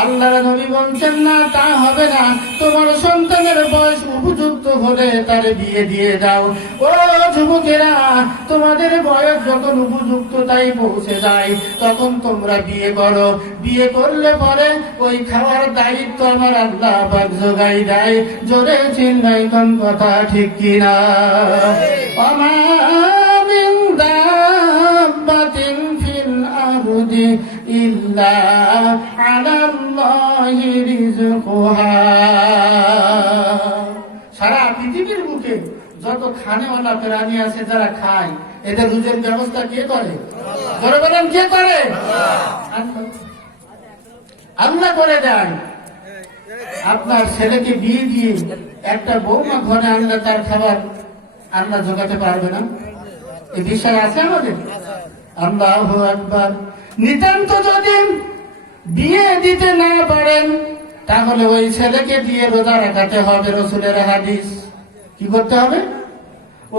আল্লাহর নবী বলছেন না, তা হবে না, তোমার সন্তানের বয়স উপযুক্ত হলে তারে বিয়ে দিয়ে দাও। ও যুবকেরা, তোমাদের বয়স যখন উপযুক্ততাই পৌঁছে যায় তখন তোমরা বিয়ে করো, বিয়ে করলে পরে ওই খাওয়ার দায়িত্ব আমার আল্লাহ পাক জোগাই দেয়। জোরে চিল্লাই কোন কথা ঠিক কিনা? ওমা মিন দাব্বাতিন ফিল আরদি ইল্লা আলাল্লাহি রিজকুহা। সারা পৃথিবীর বুকে যত খানেওয়ালা প্রাণী আছে যারা খায়, এদের রুজের ব্যবস্থা কে করে? করে বলেন কে করে? আল্লাহ করে দেয়। আপনার ছেলেকে বিয়ে দিয়ে একটা বৌমা ঘরে আনলে তার খাবার আল্লাহ জোগাতে পারবে না? এই বিষয় আছে আমাদের? আল্লাহু আকবার। নিতান্ত যদি বিয়ে দিতে না পারেন তাহলে ওই ছেলেকে দিয়ে রোজা রাখাতে হবে। রাসূলের হাদিস, কি করতে হবে?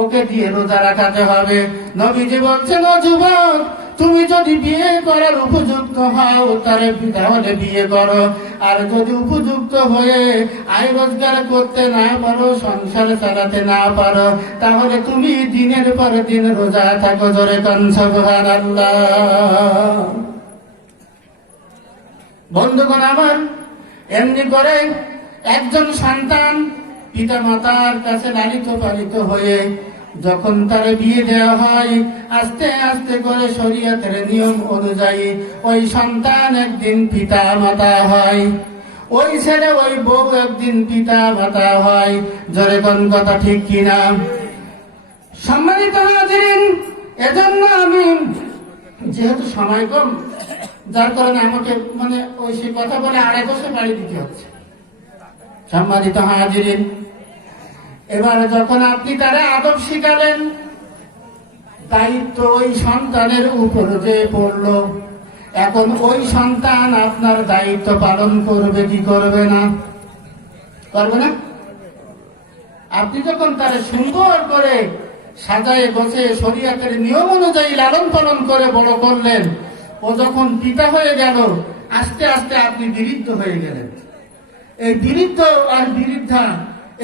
ওকে দিয়ে রোজা রাখাতে হবে। নবীজি বলছেন, ও যুবক, তুমি যদি বিয়ে করার উপযুক্ত হও তাহলে বিয়ে করো, আর যদি উপযুক্ত হয়ে আয় রোজগার করতে না পারো, সংসার চালাতে না পারো, তাহলে তুমি দিনের পর দিন রোজা থাকো। জোরে কান সুবহানাল্লাহ। বন্ধুগণ আমার, এমনি করে একজন সন্তান পিতা মাতার কাছে লালিত পালিত হয়ে যখন তার বিয়ে দেওয়া হয়, আস্তে আস্তে করে শরীয়তের নিয়ম অনুযায়ী ওই সন্তান একদিন পিতা মাতা হয়, ওই ছেলে ওই বউ একদিন পিতা মাতা হয়। জোরে কোন কথা ঠিক কিনা? সম্মানিত হাজিরিন, এজন্য আমি যেহেতু সময় কম, যার কারণে আমাকে ওই সে কথা বলে 2.5 বছর বাড়ি দিতে হচ্ছে। সম্মানিত হাজিরিন, এবারে যখন আপনি তারা আদব শিখালেন, দায়িত্ব ওই সন্তানের উপর যে পড়লো, এখন ওই সন্তান আপনার দায়িত্ব পালন করবে কি করবে না? করবে না? আপনি যখন তারা সুন্দর করে সাজায়ে গোছে শরীয়তের নিয়ম অনুযায়ী লালন পালন করে বড় করলেন, ও যখন পিতা হয়ে গেল, আস্তে আস্তে আপনি বিরুদ্ধ হয়ে গেলেন। এই বিরুদ্ধ আর বিরুদ্ধা,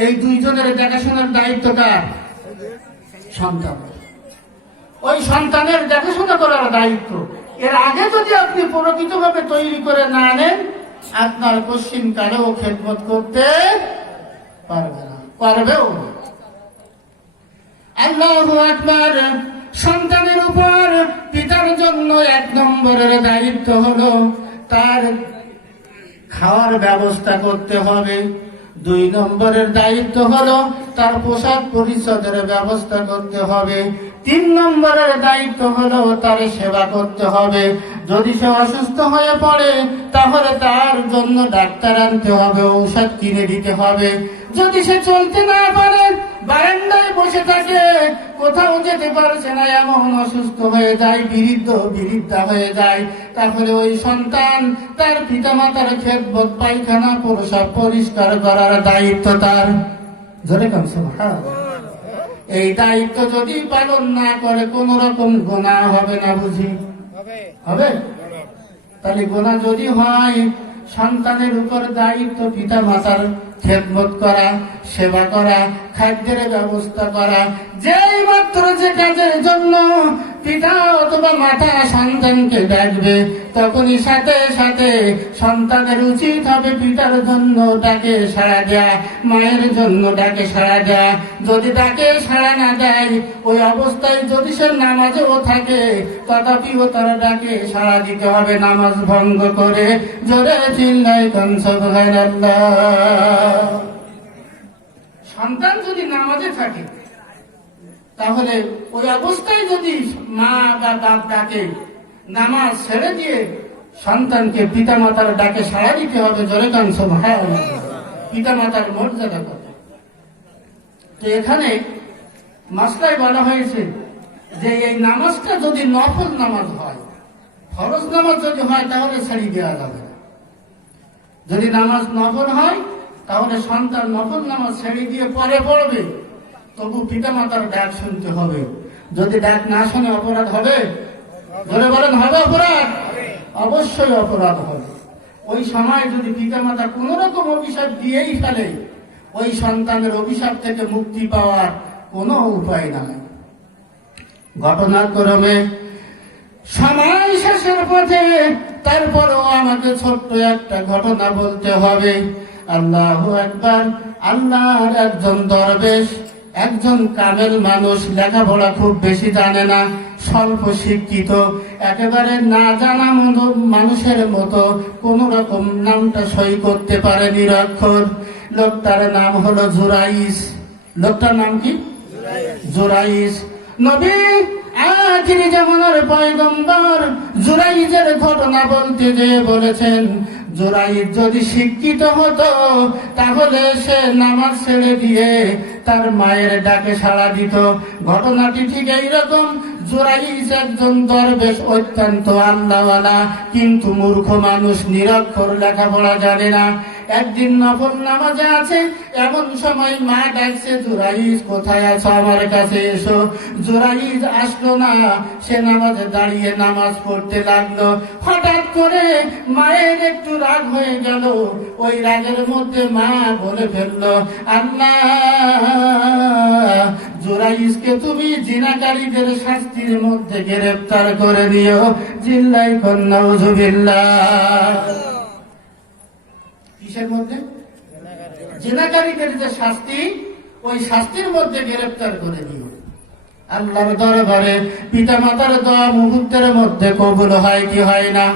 এই 2 জনের দেখাশোনার দায়িত্ব কার? সন্তান। ওই সন্তানের দেখাশোনা করার দায়িত্ব এর আগে যদি আপনি প্রকৃতভাবে তৈরি করে না আনেন, আপনার পশ্চিম কালেও খেদমত করতে পারবে না, পারবেও না। আল্লাহু আকবার। সন্তানের উপর পিতার জন্য 1 নম্বরের দায়িত্ব হলো তার খাওয়ার ব্যবস্থা করতে হবে। 2 নম্বরের দায়িত্ব হলো তার পোশাক পরিচ্ছদের ব্যবস্থা করতে হবে। 3 নম্বরের দায়িত্ব হলো তার সেবা করতে হবে। যদি সে অসুস্থ হয়ে পড়ে তাহলে তার জন্য ডাক্তার আনতে হবে, ঔষধ কিনে দিতে হবে। যদি সে চলতে না পারে, বারান্দায় বসে থাকে, কোথাও যেতে পারছে না, এমন অসুস্থ হয়ে যায়, বৃদ্ধা হয়ে যায়, তাহলে ওই সন্তান তার পিতামাতার খেদমত, পায়খানা প্রস্রাব পরিষ্কার করার দায়িত্ব তার। জোরে কাম সুবহানাল্লাহ। এই দায়িত্ব যদি পালন না করে কোন রকম গুনাহ হবে না বুঝি? হবে। তাহলে গুনাহ যদি হয়, সন্তানের উপর দায়িত্ব পিতা মাতার খেদমত করা, সেবা করা, খাদ্যের ব্যবস্থা করা। যেই মাত্র যে কাজের জন্য পিতা অথবা মাতা সন্তানকে ডাকবে, তখনই সাথে সাথে সন্তানের উচিত হবে পিতার জন্য ডাকে সাড়া দেয়া, মায়ের জন্য ডাকে সাড়া দেয়া। যদি ডাকে সাড়া না দেয়, ওই অবস্থায় যদি সে নামাজেও থাকে, তথাপিও তারা ডাকে সাড়া দিতে হবে, নামাজ ভঙ্গ করে। জোরে চিল্লাই কান সুবহানাল্লাহ। সন্তান যদি নামাজে থাকে, তাহলে ওই অবস্থায় যদি মা বা বাপ ডাকে, নামাজ ছেড়ে দিয়ে সন্তানকে পিতামাতার ডাকে সাড়া দিতে হবে। জোরে কান সুবহানাল্লাহ। পিতামাতার মর্যাদা কত। তো এখানে মাসলায় বলা হয়েছে যে এই নামাজটা যদি নফল নামাজ হয়, ফরজ নামাজ যদি হয় তাহলে ছেড়ে দেওয়া যাবে না। যদি নামাজ নফল হয় তাহলে সন্তান নফল নামাজ ছেড়ে দিয়ে পরে পড়বে, তবু পিতা মাতার ডাক শুনতে হবে। যদি ডাক না শুনে অপরাধ হবে? ধরে বলেন, হবে অপরাধ? অবশ্যই অপরাধ হবে। ওই সময় যদি পিতা মাতা কোন রকম অভিশাপ দিয়েই ফেলে, ওই সন্তানের অভিশাপ থেকে মুক্তি পাওয়ার কোনো উপায় নাই। ঘটনাক্রমে সময় শেষের পথে, তারপরেও আমাকে ছোট্ট একটা ঘটনা বলতে হবে। আল্লাহু আকবার। আল্লাহর একজন দরবেশ, একজন কামেল মানুষ, লেখাপড়া খুব বেশি জানে না, স্বল্প শিক্ষিত, একেবারে না জানা মতো মানুষের মতো কোন রকম নামটা সই করতে পারে নিরক্ষর। লোকটার নাম হলো জুরাইস। লোকটার নাম কি? জুরাইস। নবী আখিরি জামানার পয়গম্বর জুরাইজের ঘটনা বলতে যেয়ে বলেছেন, জুরাইজ যদি শিক্ষিত হতো তাহলে সে নামাজ ছেড়ে দিয়ে তার মায়ের ডাকে সাড়া দিত। ঘটনাটি ঠিক এইরকম। জুরাইজ একজন দরবেশ, অত্যন্ত আল্লাহওয়ালা, কিন্তু মূর্খ মানুষ, নিরক্ষর, লেখাপড়া জানে না। একদিন নফল নামাজে আছে, এমন সময় মা ডাকছে, জুরাইজ কোথায় আছো, আমার কাছে এসো। জুরাইজ আসলো না, সে নামাজে দাঁড়িয়ে নামাজ পড়তে লাগলো। হঠাৎ করে মায়ের একটু রাগ হয়ে গেল। ওই রাগের মধ্যে মা বলে ফেললো, আল্লাহ, জুরাইজকে তুমি জিনাকারীদের শাস্তির মধ্যে গ্রেফতার করে নিও। জিল্লাই নাউযুবিল্লাহ। কিসের মধ্যে? জিনাকারীদের যে শাস্তি, ওই শাস্তির মধ্যে গ্রেফতার করে দিও। আল্লাহর দরবারে পিতা মাতার দোয়া মুহূর্তের মধ্যে কবুল হয় কি হয় না?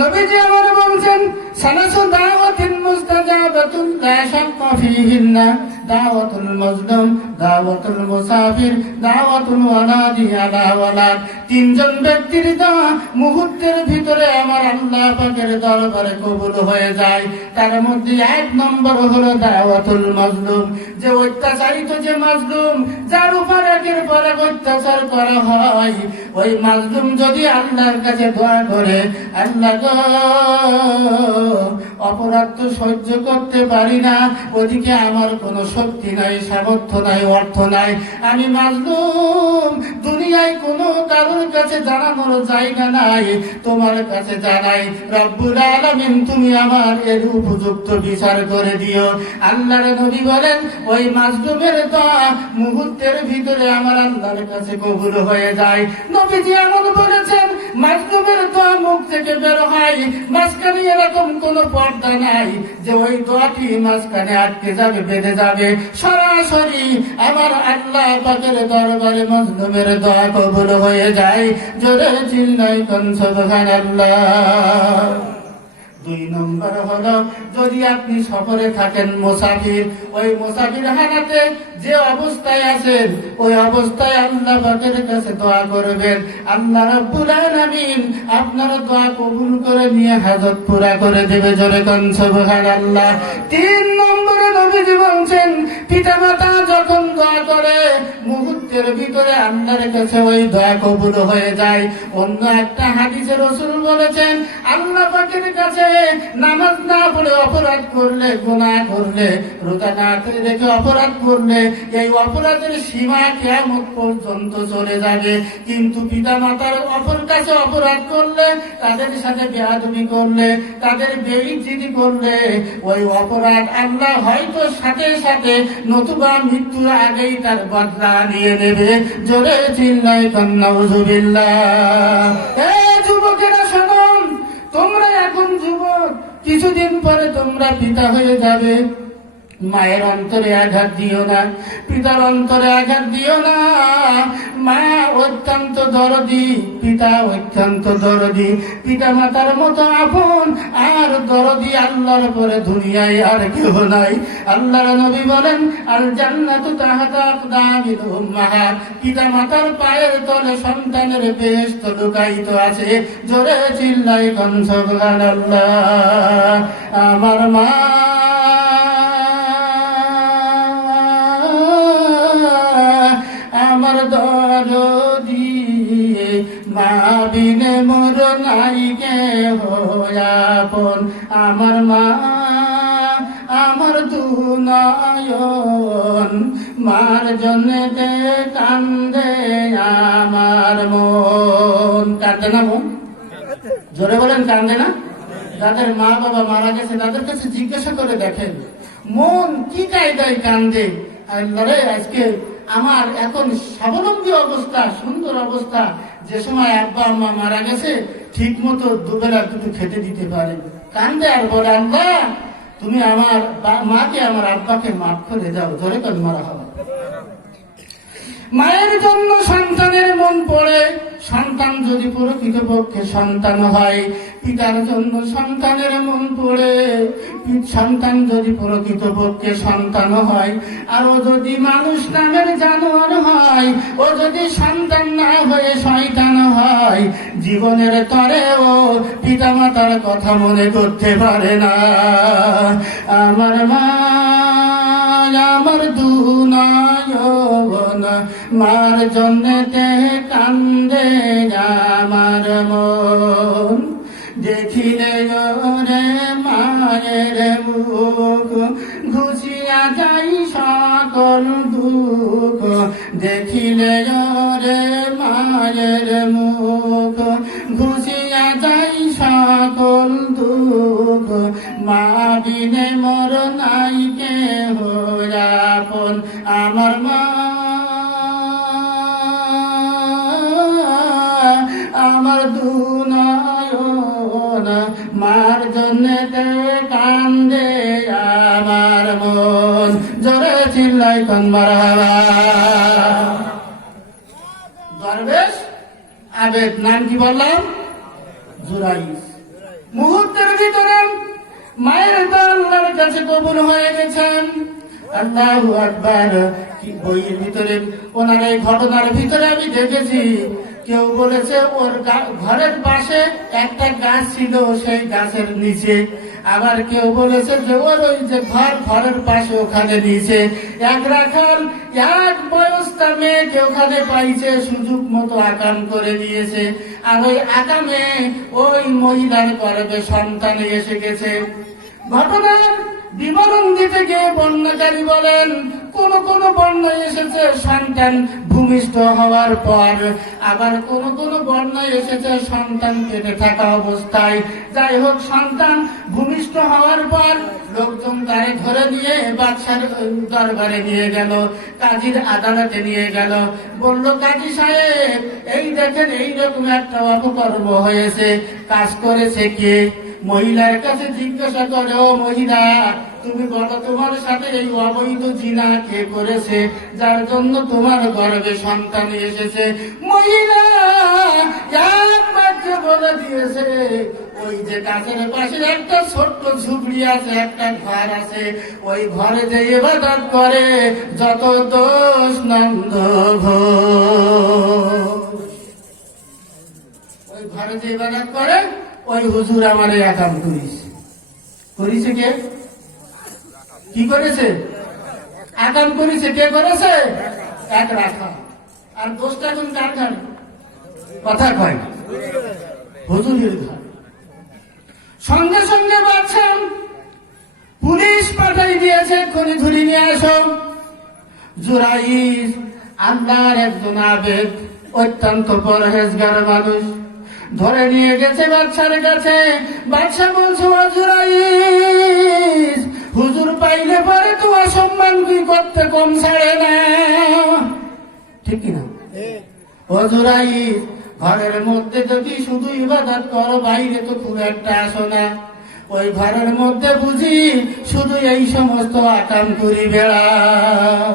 নবীজি আমার বলছেন, সালাসু দাওয়াতিন মুস্তাজাবাতুন লা শাক্কা ফীহিন্না, দাওয়াতুল মাজলুম, দাওয়াতুল মুসাফির, দাওয়াতুল ওয়ালাদি আলা ওয়ালাদ। 3 জন ব্যক্তির দোয়া মুহূর্তের ভিতরে আমার আল্লাহ পাকের দরবারে কবুল হয়ে যায়। তার মধ্যে 1 নম্বর হলো দাওয়াতুল মাজলুম, যে অত্যাচারিত, যে মাজলুম, যার উপর একের পর এক অত্যাচার করা হয়, ওই মাজলুম যদি আল্লাহর কাছে দোয়া করে, আল্লাহ গো, অপরাধ তো সহ্য করতে পারি না, ওদিকে আমার কোনো শক্তি নাই, সামর্থ্য নাই, অর্থ নাই, আমি মাজলুম, দুনিয়ায় কোনো কারোর কাছে জানানোর জায়গা নাই, তোমার কাছে জানাই, রব্বুল আলামিন তুমি আমার এর উপযুক্ত বিচার করে দিও। আল্লাহর নবী বলেন, ওই মাজলুমের দোয়া মুহূর্তের ভিতরে আমার আল্লাহর কাছে কবুল হয়ে যায়। নবীজি এমন বলেছেন, মাজলুমের দোয়া মুখ থেকে বের হয়, মাঝখানে এরকম কোন পর্দা নাই যে ওই দোয়াটি মাঝখানে আটকে যাবে, বেঁধে যাবে। সরাসরি আমার আল্লাহ পাকের দরবারে মাজলুমের দোয়া কবুল হয়ে যায়। জোরে চিল্লাই কোন সুবহানাল্লাহ। 2 নম্বর হলো, যদি আপনি সফরে থাকেন, মুসাফির, ওই মুসাফির হালাতে যে অবস্থায় আছেন ওই অবস্থায় আল্লাহ পাকের কাছে দোয়া করবেন। আল্লাহ রাব্বুল আলামিন আপনার দোয়া কবুল করে নিয়ে হাজত পুরা করে দেবে। জোরে কোন সুবহানাল্লাহ। 3 নম্বরে নবীজি বলছেন, পিতামাতা যখন দোয়া করে মুহূর্তের ভিতরে আল্লাহর কাছে ওই দোয়া কবুল হয়ে যায়। অন্য একটা হাদিসে রাসূল বলেছেন, আল্লাহ পাকের কাছে নামাজ না পড়ে অপরাধ করলে, গুনাহ করলে, রোজা না রেখে অপরাধ করলে এই অপরাধের সীমা কিয়ামত পর্যন্ত চলে যাবে। কিন্তু পিতা মাতার অপর কাছে অপরাধ করলে, তাদের সাথে বেয়াদবি করলে, তাদের বেইজ্জতি করলে ওই অপরাধ আল্লাহ হয়তো সাথে সাথে নতুবা মৃত্যুর আগেই তার বদলা নিয়ে নেবে। জোরে চিল্লাই নাউযুবিল্লাহ। যুবকেরা শোনো, তোমরা এখন যুবক, কিছুদিন পরে তোমরা পিতা হয়ে যাবে। মায়ের অন্তরে আঘাত দিও না, পিতার অন্তরে আঘাত দিও না। মা অত্যন্ত দরদি, পিতা অত্যন্ত দরদি। পিতা মাতার মতো আপন আর দরদি আল্লাহর পরে দুনিয়ায় আর কেউ নাই। আল্লাহর নবী বলেন, আল জান্নাতু তাহতা আকদামিল উম্মাহাত। পিতা মাতার পায়ের তলে সন্তানের বেহেশত লুকায়িত আছে। জোরে চিল্লাই কোন সুবহানাল্লাহ। আমার মা আমার দরদি, মা বিনে মোর নাই কেহ আপন। আমার মা আমার দুনয়ন, মার জন্যে কান্দে আমার মন। কান্দে না মন? জোরে বলেন, কান্দে না? যাদের মা বাবা মারা গেছে তাদের কাছে জিজ্ঞাসা করে দেখেন, মন কি কায়দায় কান্দে। আল্লাহরে, আজকে আমার এখন স্বাবলম্বী অবস্থা, সুন্দর অবস্থা, যে সময় আব্বা আম্মা মারা গেছে ঠিক মতো দুবেলা দুটো খেতে দিতে পারে, কান্দে আর বলে, আল্লাহ তুমি আমার মাকে আমার আব্বাকে মাফ করে দাও। ধরে কান মারা হবে। মায়ের জন্য সন্তানের মন পড়ে, সন্তান যদি প্রকৃতপক্ষে সন্তান হয়। পিতার জন্য সন্তানের মন পড়ে, সন্তান যদি প্রকৃতপক্ষে সন্তান হয়। আর ও যদি মানুষ নামের জানোয়ার হয়, ও যদি সন্তান না হয়ে শয়তান হয়, জীবনের তরে ও পিতা মাতার কথা মনে করতে পারে না। আমার মা আমার দুনয়ন, মার জন্যে কান্দে আমার মন। দেখিলে রে মায়ের মুখ, ঘুচিয়া যাই সকল দুঃখ। দেখিলে রে মায়ের মুখ, ঘুচিয়া যাই সকল দুঃখ। মা বিনে মোর নাই কেহ আপন। আমার মা আমার দুনয়ন, মার জন্যে কান্দে আমার মন। জোরে চিল্লাই কোন মারহাবা। দরবেশ আবেদ, নাম কি বললাম? জুরাইস। মুহূর্তের ভিতরে মায়ের আল্লাহর কাছে কবুল হয়ে গেছেন। আল্লাহু আকবার। কি বইয়ের ভিতরে ওনার এই ঘটনার ভিতরে আমি দেখেছি, কেউ বলেছে ওর ঘরের পাশে একটা গাছ ছিল, সেই গাছের নিচে। আবার কেউ বলেছে যে ওর ওই যে ঘরের পাশে ওখানে নিচে এক রাখাল এক বয়স্কা মেয়েকে ওখানে পাইছে, সুযোগ মতো আকাম করে নিয়েছে। আর ওই আকামে ওই মহিলার গর্ভে সন্তান এসে গেছে। ঘটনার বিবরণ দিতে গিয়ে বর্ণনাকারী বলেন, কোন কোন বর্ণনায় এসেছে সন্তান ভূমি ভূমিষ্ঠ হওয়ার পর আবার কোন কোন বর্ণায় এসেছে সন্তান পেটে থাকা অবস্থায়। যাই হোক, সন্তান ভূমিষ্ঠ হওয়ার পর লোকজন তারে ধরে নিয়ে বাদশার দরবারে নিয়ে গেল, কাজীর আদালতে নিয়ে গেল। বলল, কাজী সাহেব, এই দেখেন এইরকম একটা অপকর্ম হয়েছে, কাজ করেছে কে? মহিলার কাছে জিজ্ঞাসা করে, ও মহিলা, তুমি বলো তোমার সাথে এই অবৈধ জিনা কে করেছে, যার জন্য তোমার গর্ভে সন্তান এসেছে? মহিলা এক বাক্যে বলে দিয়েছে, ওই যে গাছের পাশে একটা ছোট্ট ঝুপড়ি আছে, একটা ঘর আছে, ওই ঘরে যে ইবাদত করে যত দোষ নন্দ ঘোষ, ওই ঘরে যে ইবাদত করে ওই হুজুর আমার একাম করেছে। কে কি করেছে? আকাম করেছে। কে করেছে? এক রাখা। আর দোষটা এখন কার ঘর? কথা কয় হুজুরের ঘর। সঙ্গে সঙ্গে বাদশা পুলিশ পাঠাই দিয়েছে, খনি ধরে নিয়ে আসো। জুরাইজ আল্লাহর একজন আবেদ, অত্যন্ত পরহেজগার মানুষ, ধরে নিয়ে গেছে বাদশার কাছে। বাদশা বলছে, ও জুরাইজ, হুজুর পাইলে পরে তো অসম্মান কি করতে কম ছাড়ে না, ঠিক না? ও জুরাইজ, ঘরের মধ্যে যদি শুধু ইবাদত করো, বাইরে তো খুব একটা আসো না, ওই ঘরের মধ্যে বুঝি শুধু এই সমস্ত আকাম করি বেড়াও।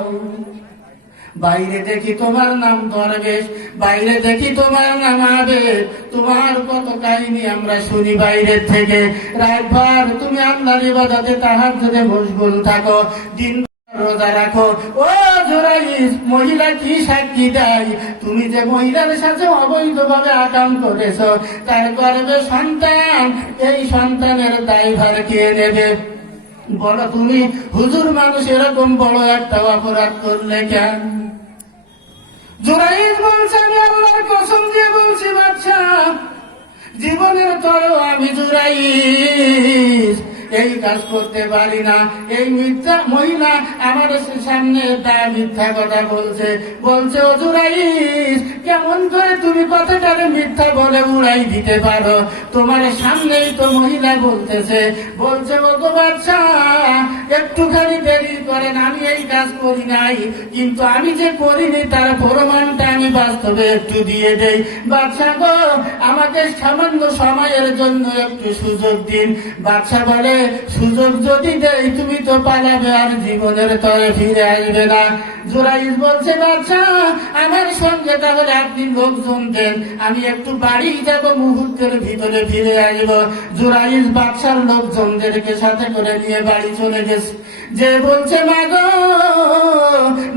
বাইরে দেখি তোমার নাম দরবেশ, বাইরে দেখি তোমার নাম আবেদ, তোমার কত কাহিনী আমরা শুনি বাইরের থেকে। রাতভর তুমি আল্লাহর ইবাদতে তাহাজ্জুদে মশগুল থাকো, দিন রোজা রাখো। ও জুরাইজ, মহিলা কি সাক্ষী দেয়? তুমি যে মহিলার সাথে অবৈধভাবে আকাম করেছো, তার গর্ভে সন্তান, এই সন্তানের দায়ভার কে নেবে? বলো তুমি, হুজুর মানুষ এরকম বড় একটা অপরাধ করলে কেন? জুরাইজ বলছে, আমি আল্লাহর কসম দিয়ে বলছি বাদশাহ, জীবনের তরেও আমি জুরাইজ এই কাজ করতে পারি না। এই মিথ্যা মহিলা আমার সামনে তা মিথ্যা কথা বলছে। বলছে, ও জুরাইজ, কেমন করে তুমি কথাটাকে মিথ্যা বলে উড়াই দিতে পারো? তোমার সামনেই তো মহিলা বলতেছে। বলছে, ও গো বাদশাহ, একটুখানি দেরি করেন, আমি এই কাজ করি নাই, কিন্তু আমি যে করিনি তার প্রমাণটা আমি বাস্তবে একটু দিয়ে দেই। বাদশাহ গো, আমাকে সামান্য সময়ের জন্য একটু সুযোগ দিন। বাদশাহ বলে, সুযোগ যদি দেই তুমি তো পালাবে, আর জীবনের তরে ফিরে আসবে না। জুরাইজ বলছে, বাদশাহ, আমার সঙ্গে তাহলে আপনি লোকজন দেন, আমি একটু বাড়ি যাব, মুহূর্তের ভিতরে ফিরে আসব। জুরাইজ বাদশার লোকজনদেরকে সাথে করে নিয়ে বাড়ি চলে গেছে। যে বলছে, মা গো,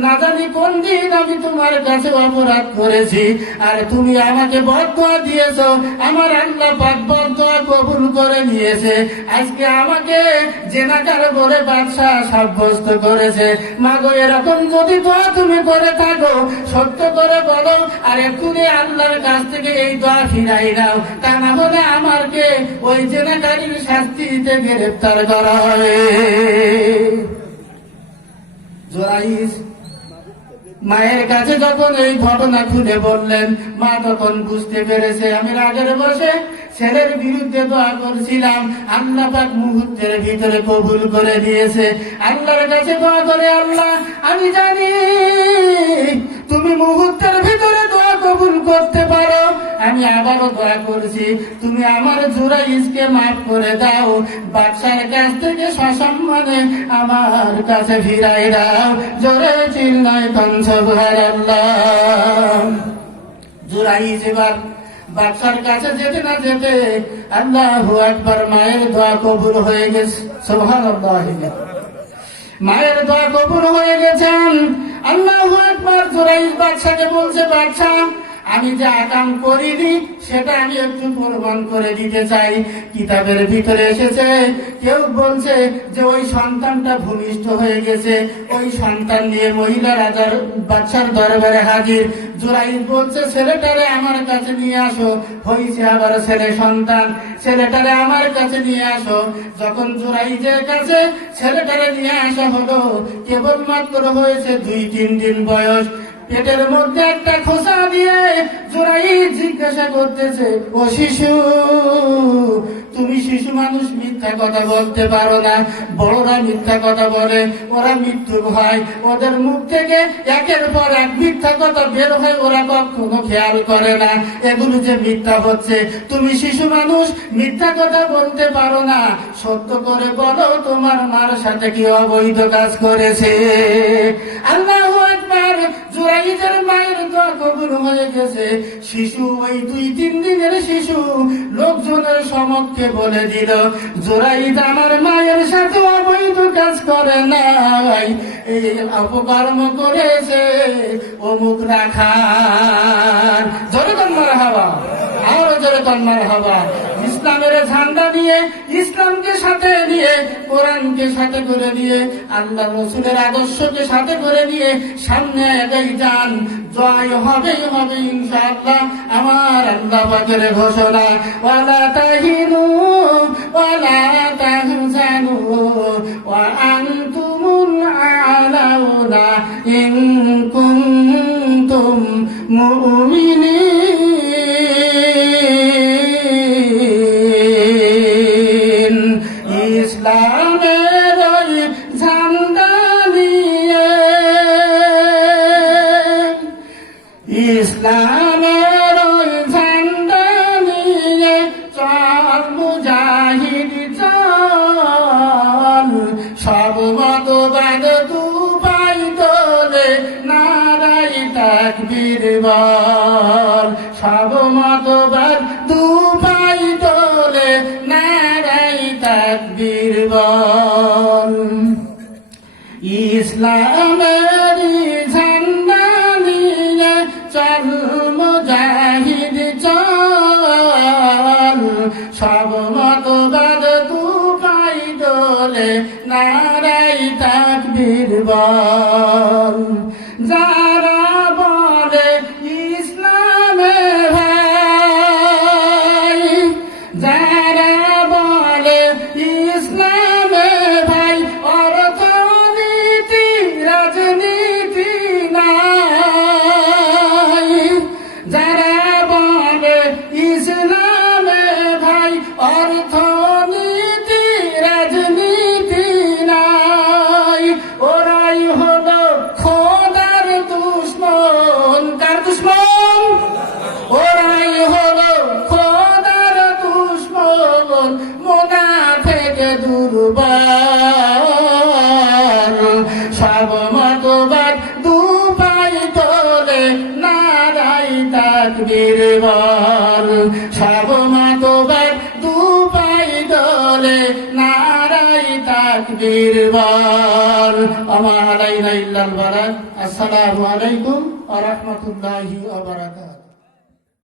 না জানি কোন দিন আমি তোমার কাছে অপরাধ করেছি, আর তুমি আমাকে বদদোয়া দিয়েছ, আমার আল্লাহ পাক বদদোয়া কবুল করে নিয়েছে। আজকে আমাকে জেনাকার বলে বাদশাহ সাব্যস্ত করেছে। মা গো, এরকম যদি দোয়া তুমি করে থাকো, সত্য করে বলো, আর এক্ষুনি আল্লাহর কাছ থেকে এই দোয়া ফিরাই নাও, তা না হলে আমাকে ওই জেনাকারীর শাস্তি দিতে গ্রেফতার করা হবে। জুরাইজ মায়ের কাছে যখন এই ঘটনা খুলে বললেন, মা তখন বুঝতে পেরেছে আমি রাগের বসে ছেলের বিরুদ্ধে দোয়া করছিলাম, আল্লাহ পাক মুহূর্তের ভিতরে কবুল করে দিয়েছে। আল্লাহর কাছে দোয়া করে, আল্লাহ, আমি জানি তুমি মুহূর্তের ভিতরে দোয়া কবুল করতে পারো, আমি আবারও দোয়া করছি, তুমি আমার জুরাইজকে মাফ করে দাও, বাদশার কাছ থেকে সসম্মানে আমার কাছে ফিরাই দাও। জোরে চিল্লায় সুবহানাল্লাহ। জুরাইজ এবার বাদশার কাছে যেতে না যেতে আল্লাহু আকবার, মায়ের দোয়া কবুল হয়ে গেছে। সুবহানাল্লাহ, মায়ের দোয়া কবুল হয়ে গেছেন। আল্লাহু আকবার। জুরাইজ বাদশাকে বলছে, বাদশা, আমি যে আকাম করিনি সেটা আমি একটু প্রমাণ করে দিতে চাই। কিতাবের ভিতরে এসেছে, কেউ বলছে যে ওই সন্তানটা ভূমিষ্ঠ হয়ে গেছে, ওই সন্তান নিয়ে মহিলা রাজার বাদশার দরবারে হাজির। জুরাইজ বলছে, ছেলেটারে আমার কাছে নিয়ে আসো। হয়েছে আবার ছেলে সন্তান, ছেলেটারে আমার কাছে নিয়ে আসো। যখন জুরাইজের কাছে ছেলেটারে নিয়ে আসা হলো, কেবলমাত্র হয়েছে 2-3 দিন বয়স। পেটের মধ্যে একটা খোসা দিয়ে জোরাই জিজ্ঞাসা করতেছে, ও শিশু, তুমি শিশু মানুষ মিথ্যা কথা বলতে পারো না। বড়রা মিথ্যা কথা বলে, ওরা মৃত্যু হয়, ওদের মুখ থেকে একের পর এক মিথ্যা কথা বের হয়, ওরা কখনো খেয়াল করে না এগুলো যে মিথ্যা হচ্ছে। তুমি শিশু মানুষ মিথ্যা কথা বলতে পারো না, সত্য করে বলো তোমার মার সাথে কি অবৈধ কাজ করেছে। আল্লাহু আকবার। জুরাইজের মায়ের দোয়া কবুল হয়ে গেছে। শিশু, ওই 2-3 দিনের শিশু লোকজনের সমক্ষে বলে দিল, জুরাইজ আমার মায়ের সাথে অবৈধ কাজ করে নাই, এই অপকর্ম করেছে অমুক রাখার। জোরে কোন মারহাবা, আরো জোরে কোন মারহাবা। ইসলামের ঝান্ডা নিয়ে, ইসলামকে সাথে নিয়ে, কোরআনকে সাথে করে নিয়ে, আল্লাহ রসুলের আদর্শকে সাথে করে নিয়ে সামনে এগিয়ে যান, জয় হবেই হবে ইনশাআল্লাহ। আমার আল্লাহ পাকের ঘোষণা, ওয়ালা তাহিনু ওয়ালা তাহজানু ওয়া আনতুমুল আ'লাউনা ইন কুনতুম মুমিনিন। ইসলামের ওই ঝান্ডা নিয়ে, ইসলামের ওই ঝান্ডা নিয়ে চল মুজাহিদ চল, সব মতবাদ দুপাই তোলে নারাই তাকবীর বল, সব মতবাদ দুপাই তোলে নারাই তাকবীর বল। ইসলামের ঝান্ডা নিয়ে চল মুজাহিদ চল, সব মতবাদ দুপাই তোলে নারাই তাকবীর বল। যারা বলে ইসলামে ভাই, যারা বলে ইসলামে ভাই, অর্থনীতি রাজনীতি নাই। যারা বলে ইসলামে ভাই, অর্থনীতি রাজনীতি নাই, ওরাই হলো খোদার দুশমন। কার দুশমন? ওরাই হলো খোদার দুশমন, মুনাফিক দুর্বল। সব মতবাদ দুপাই তোলে নারাই তাকবীর বল, সব মতবাদ দুপাই তোলে নারাই তাকবীর বল। আমা আলাইনা ইল্লাল বালাগ। আসসালামু আলাইকুম ওয়া রাহমাতুল্লাহি ওয়া বারাকাতুহু।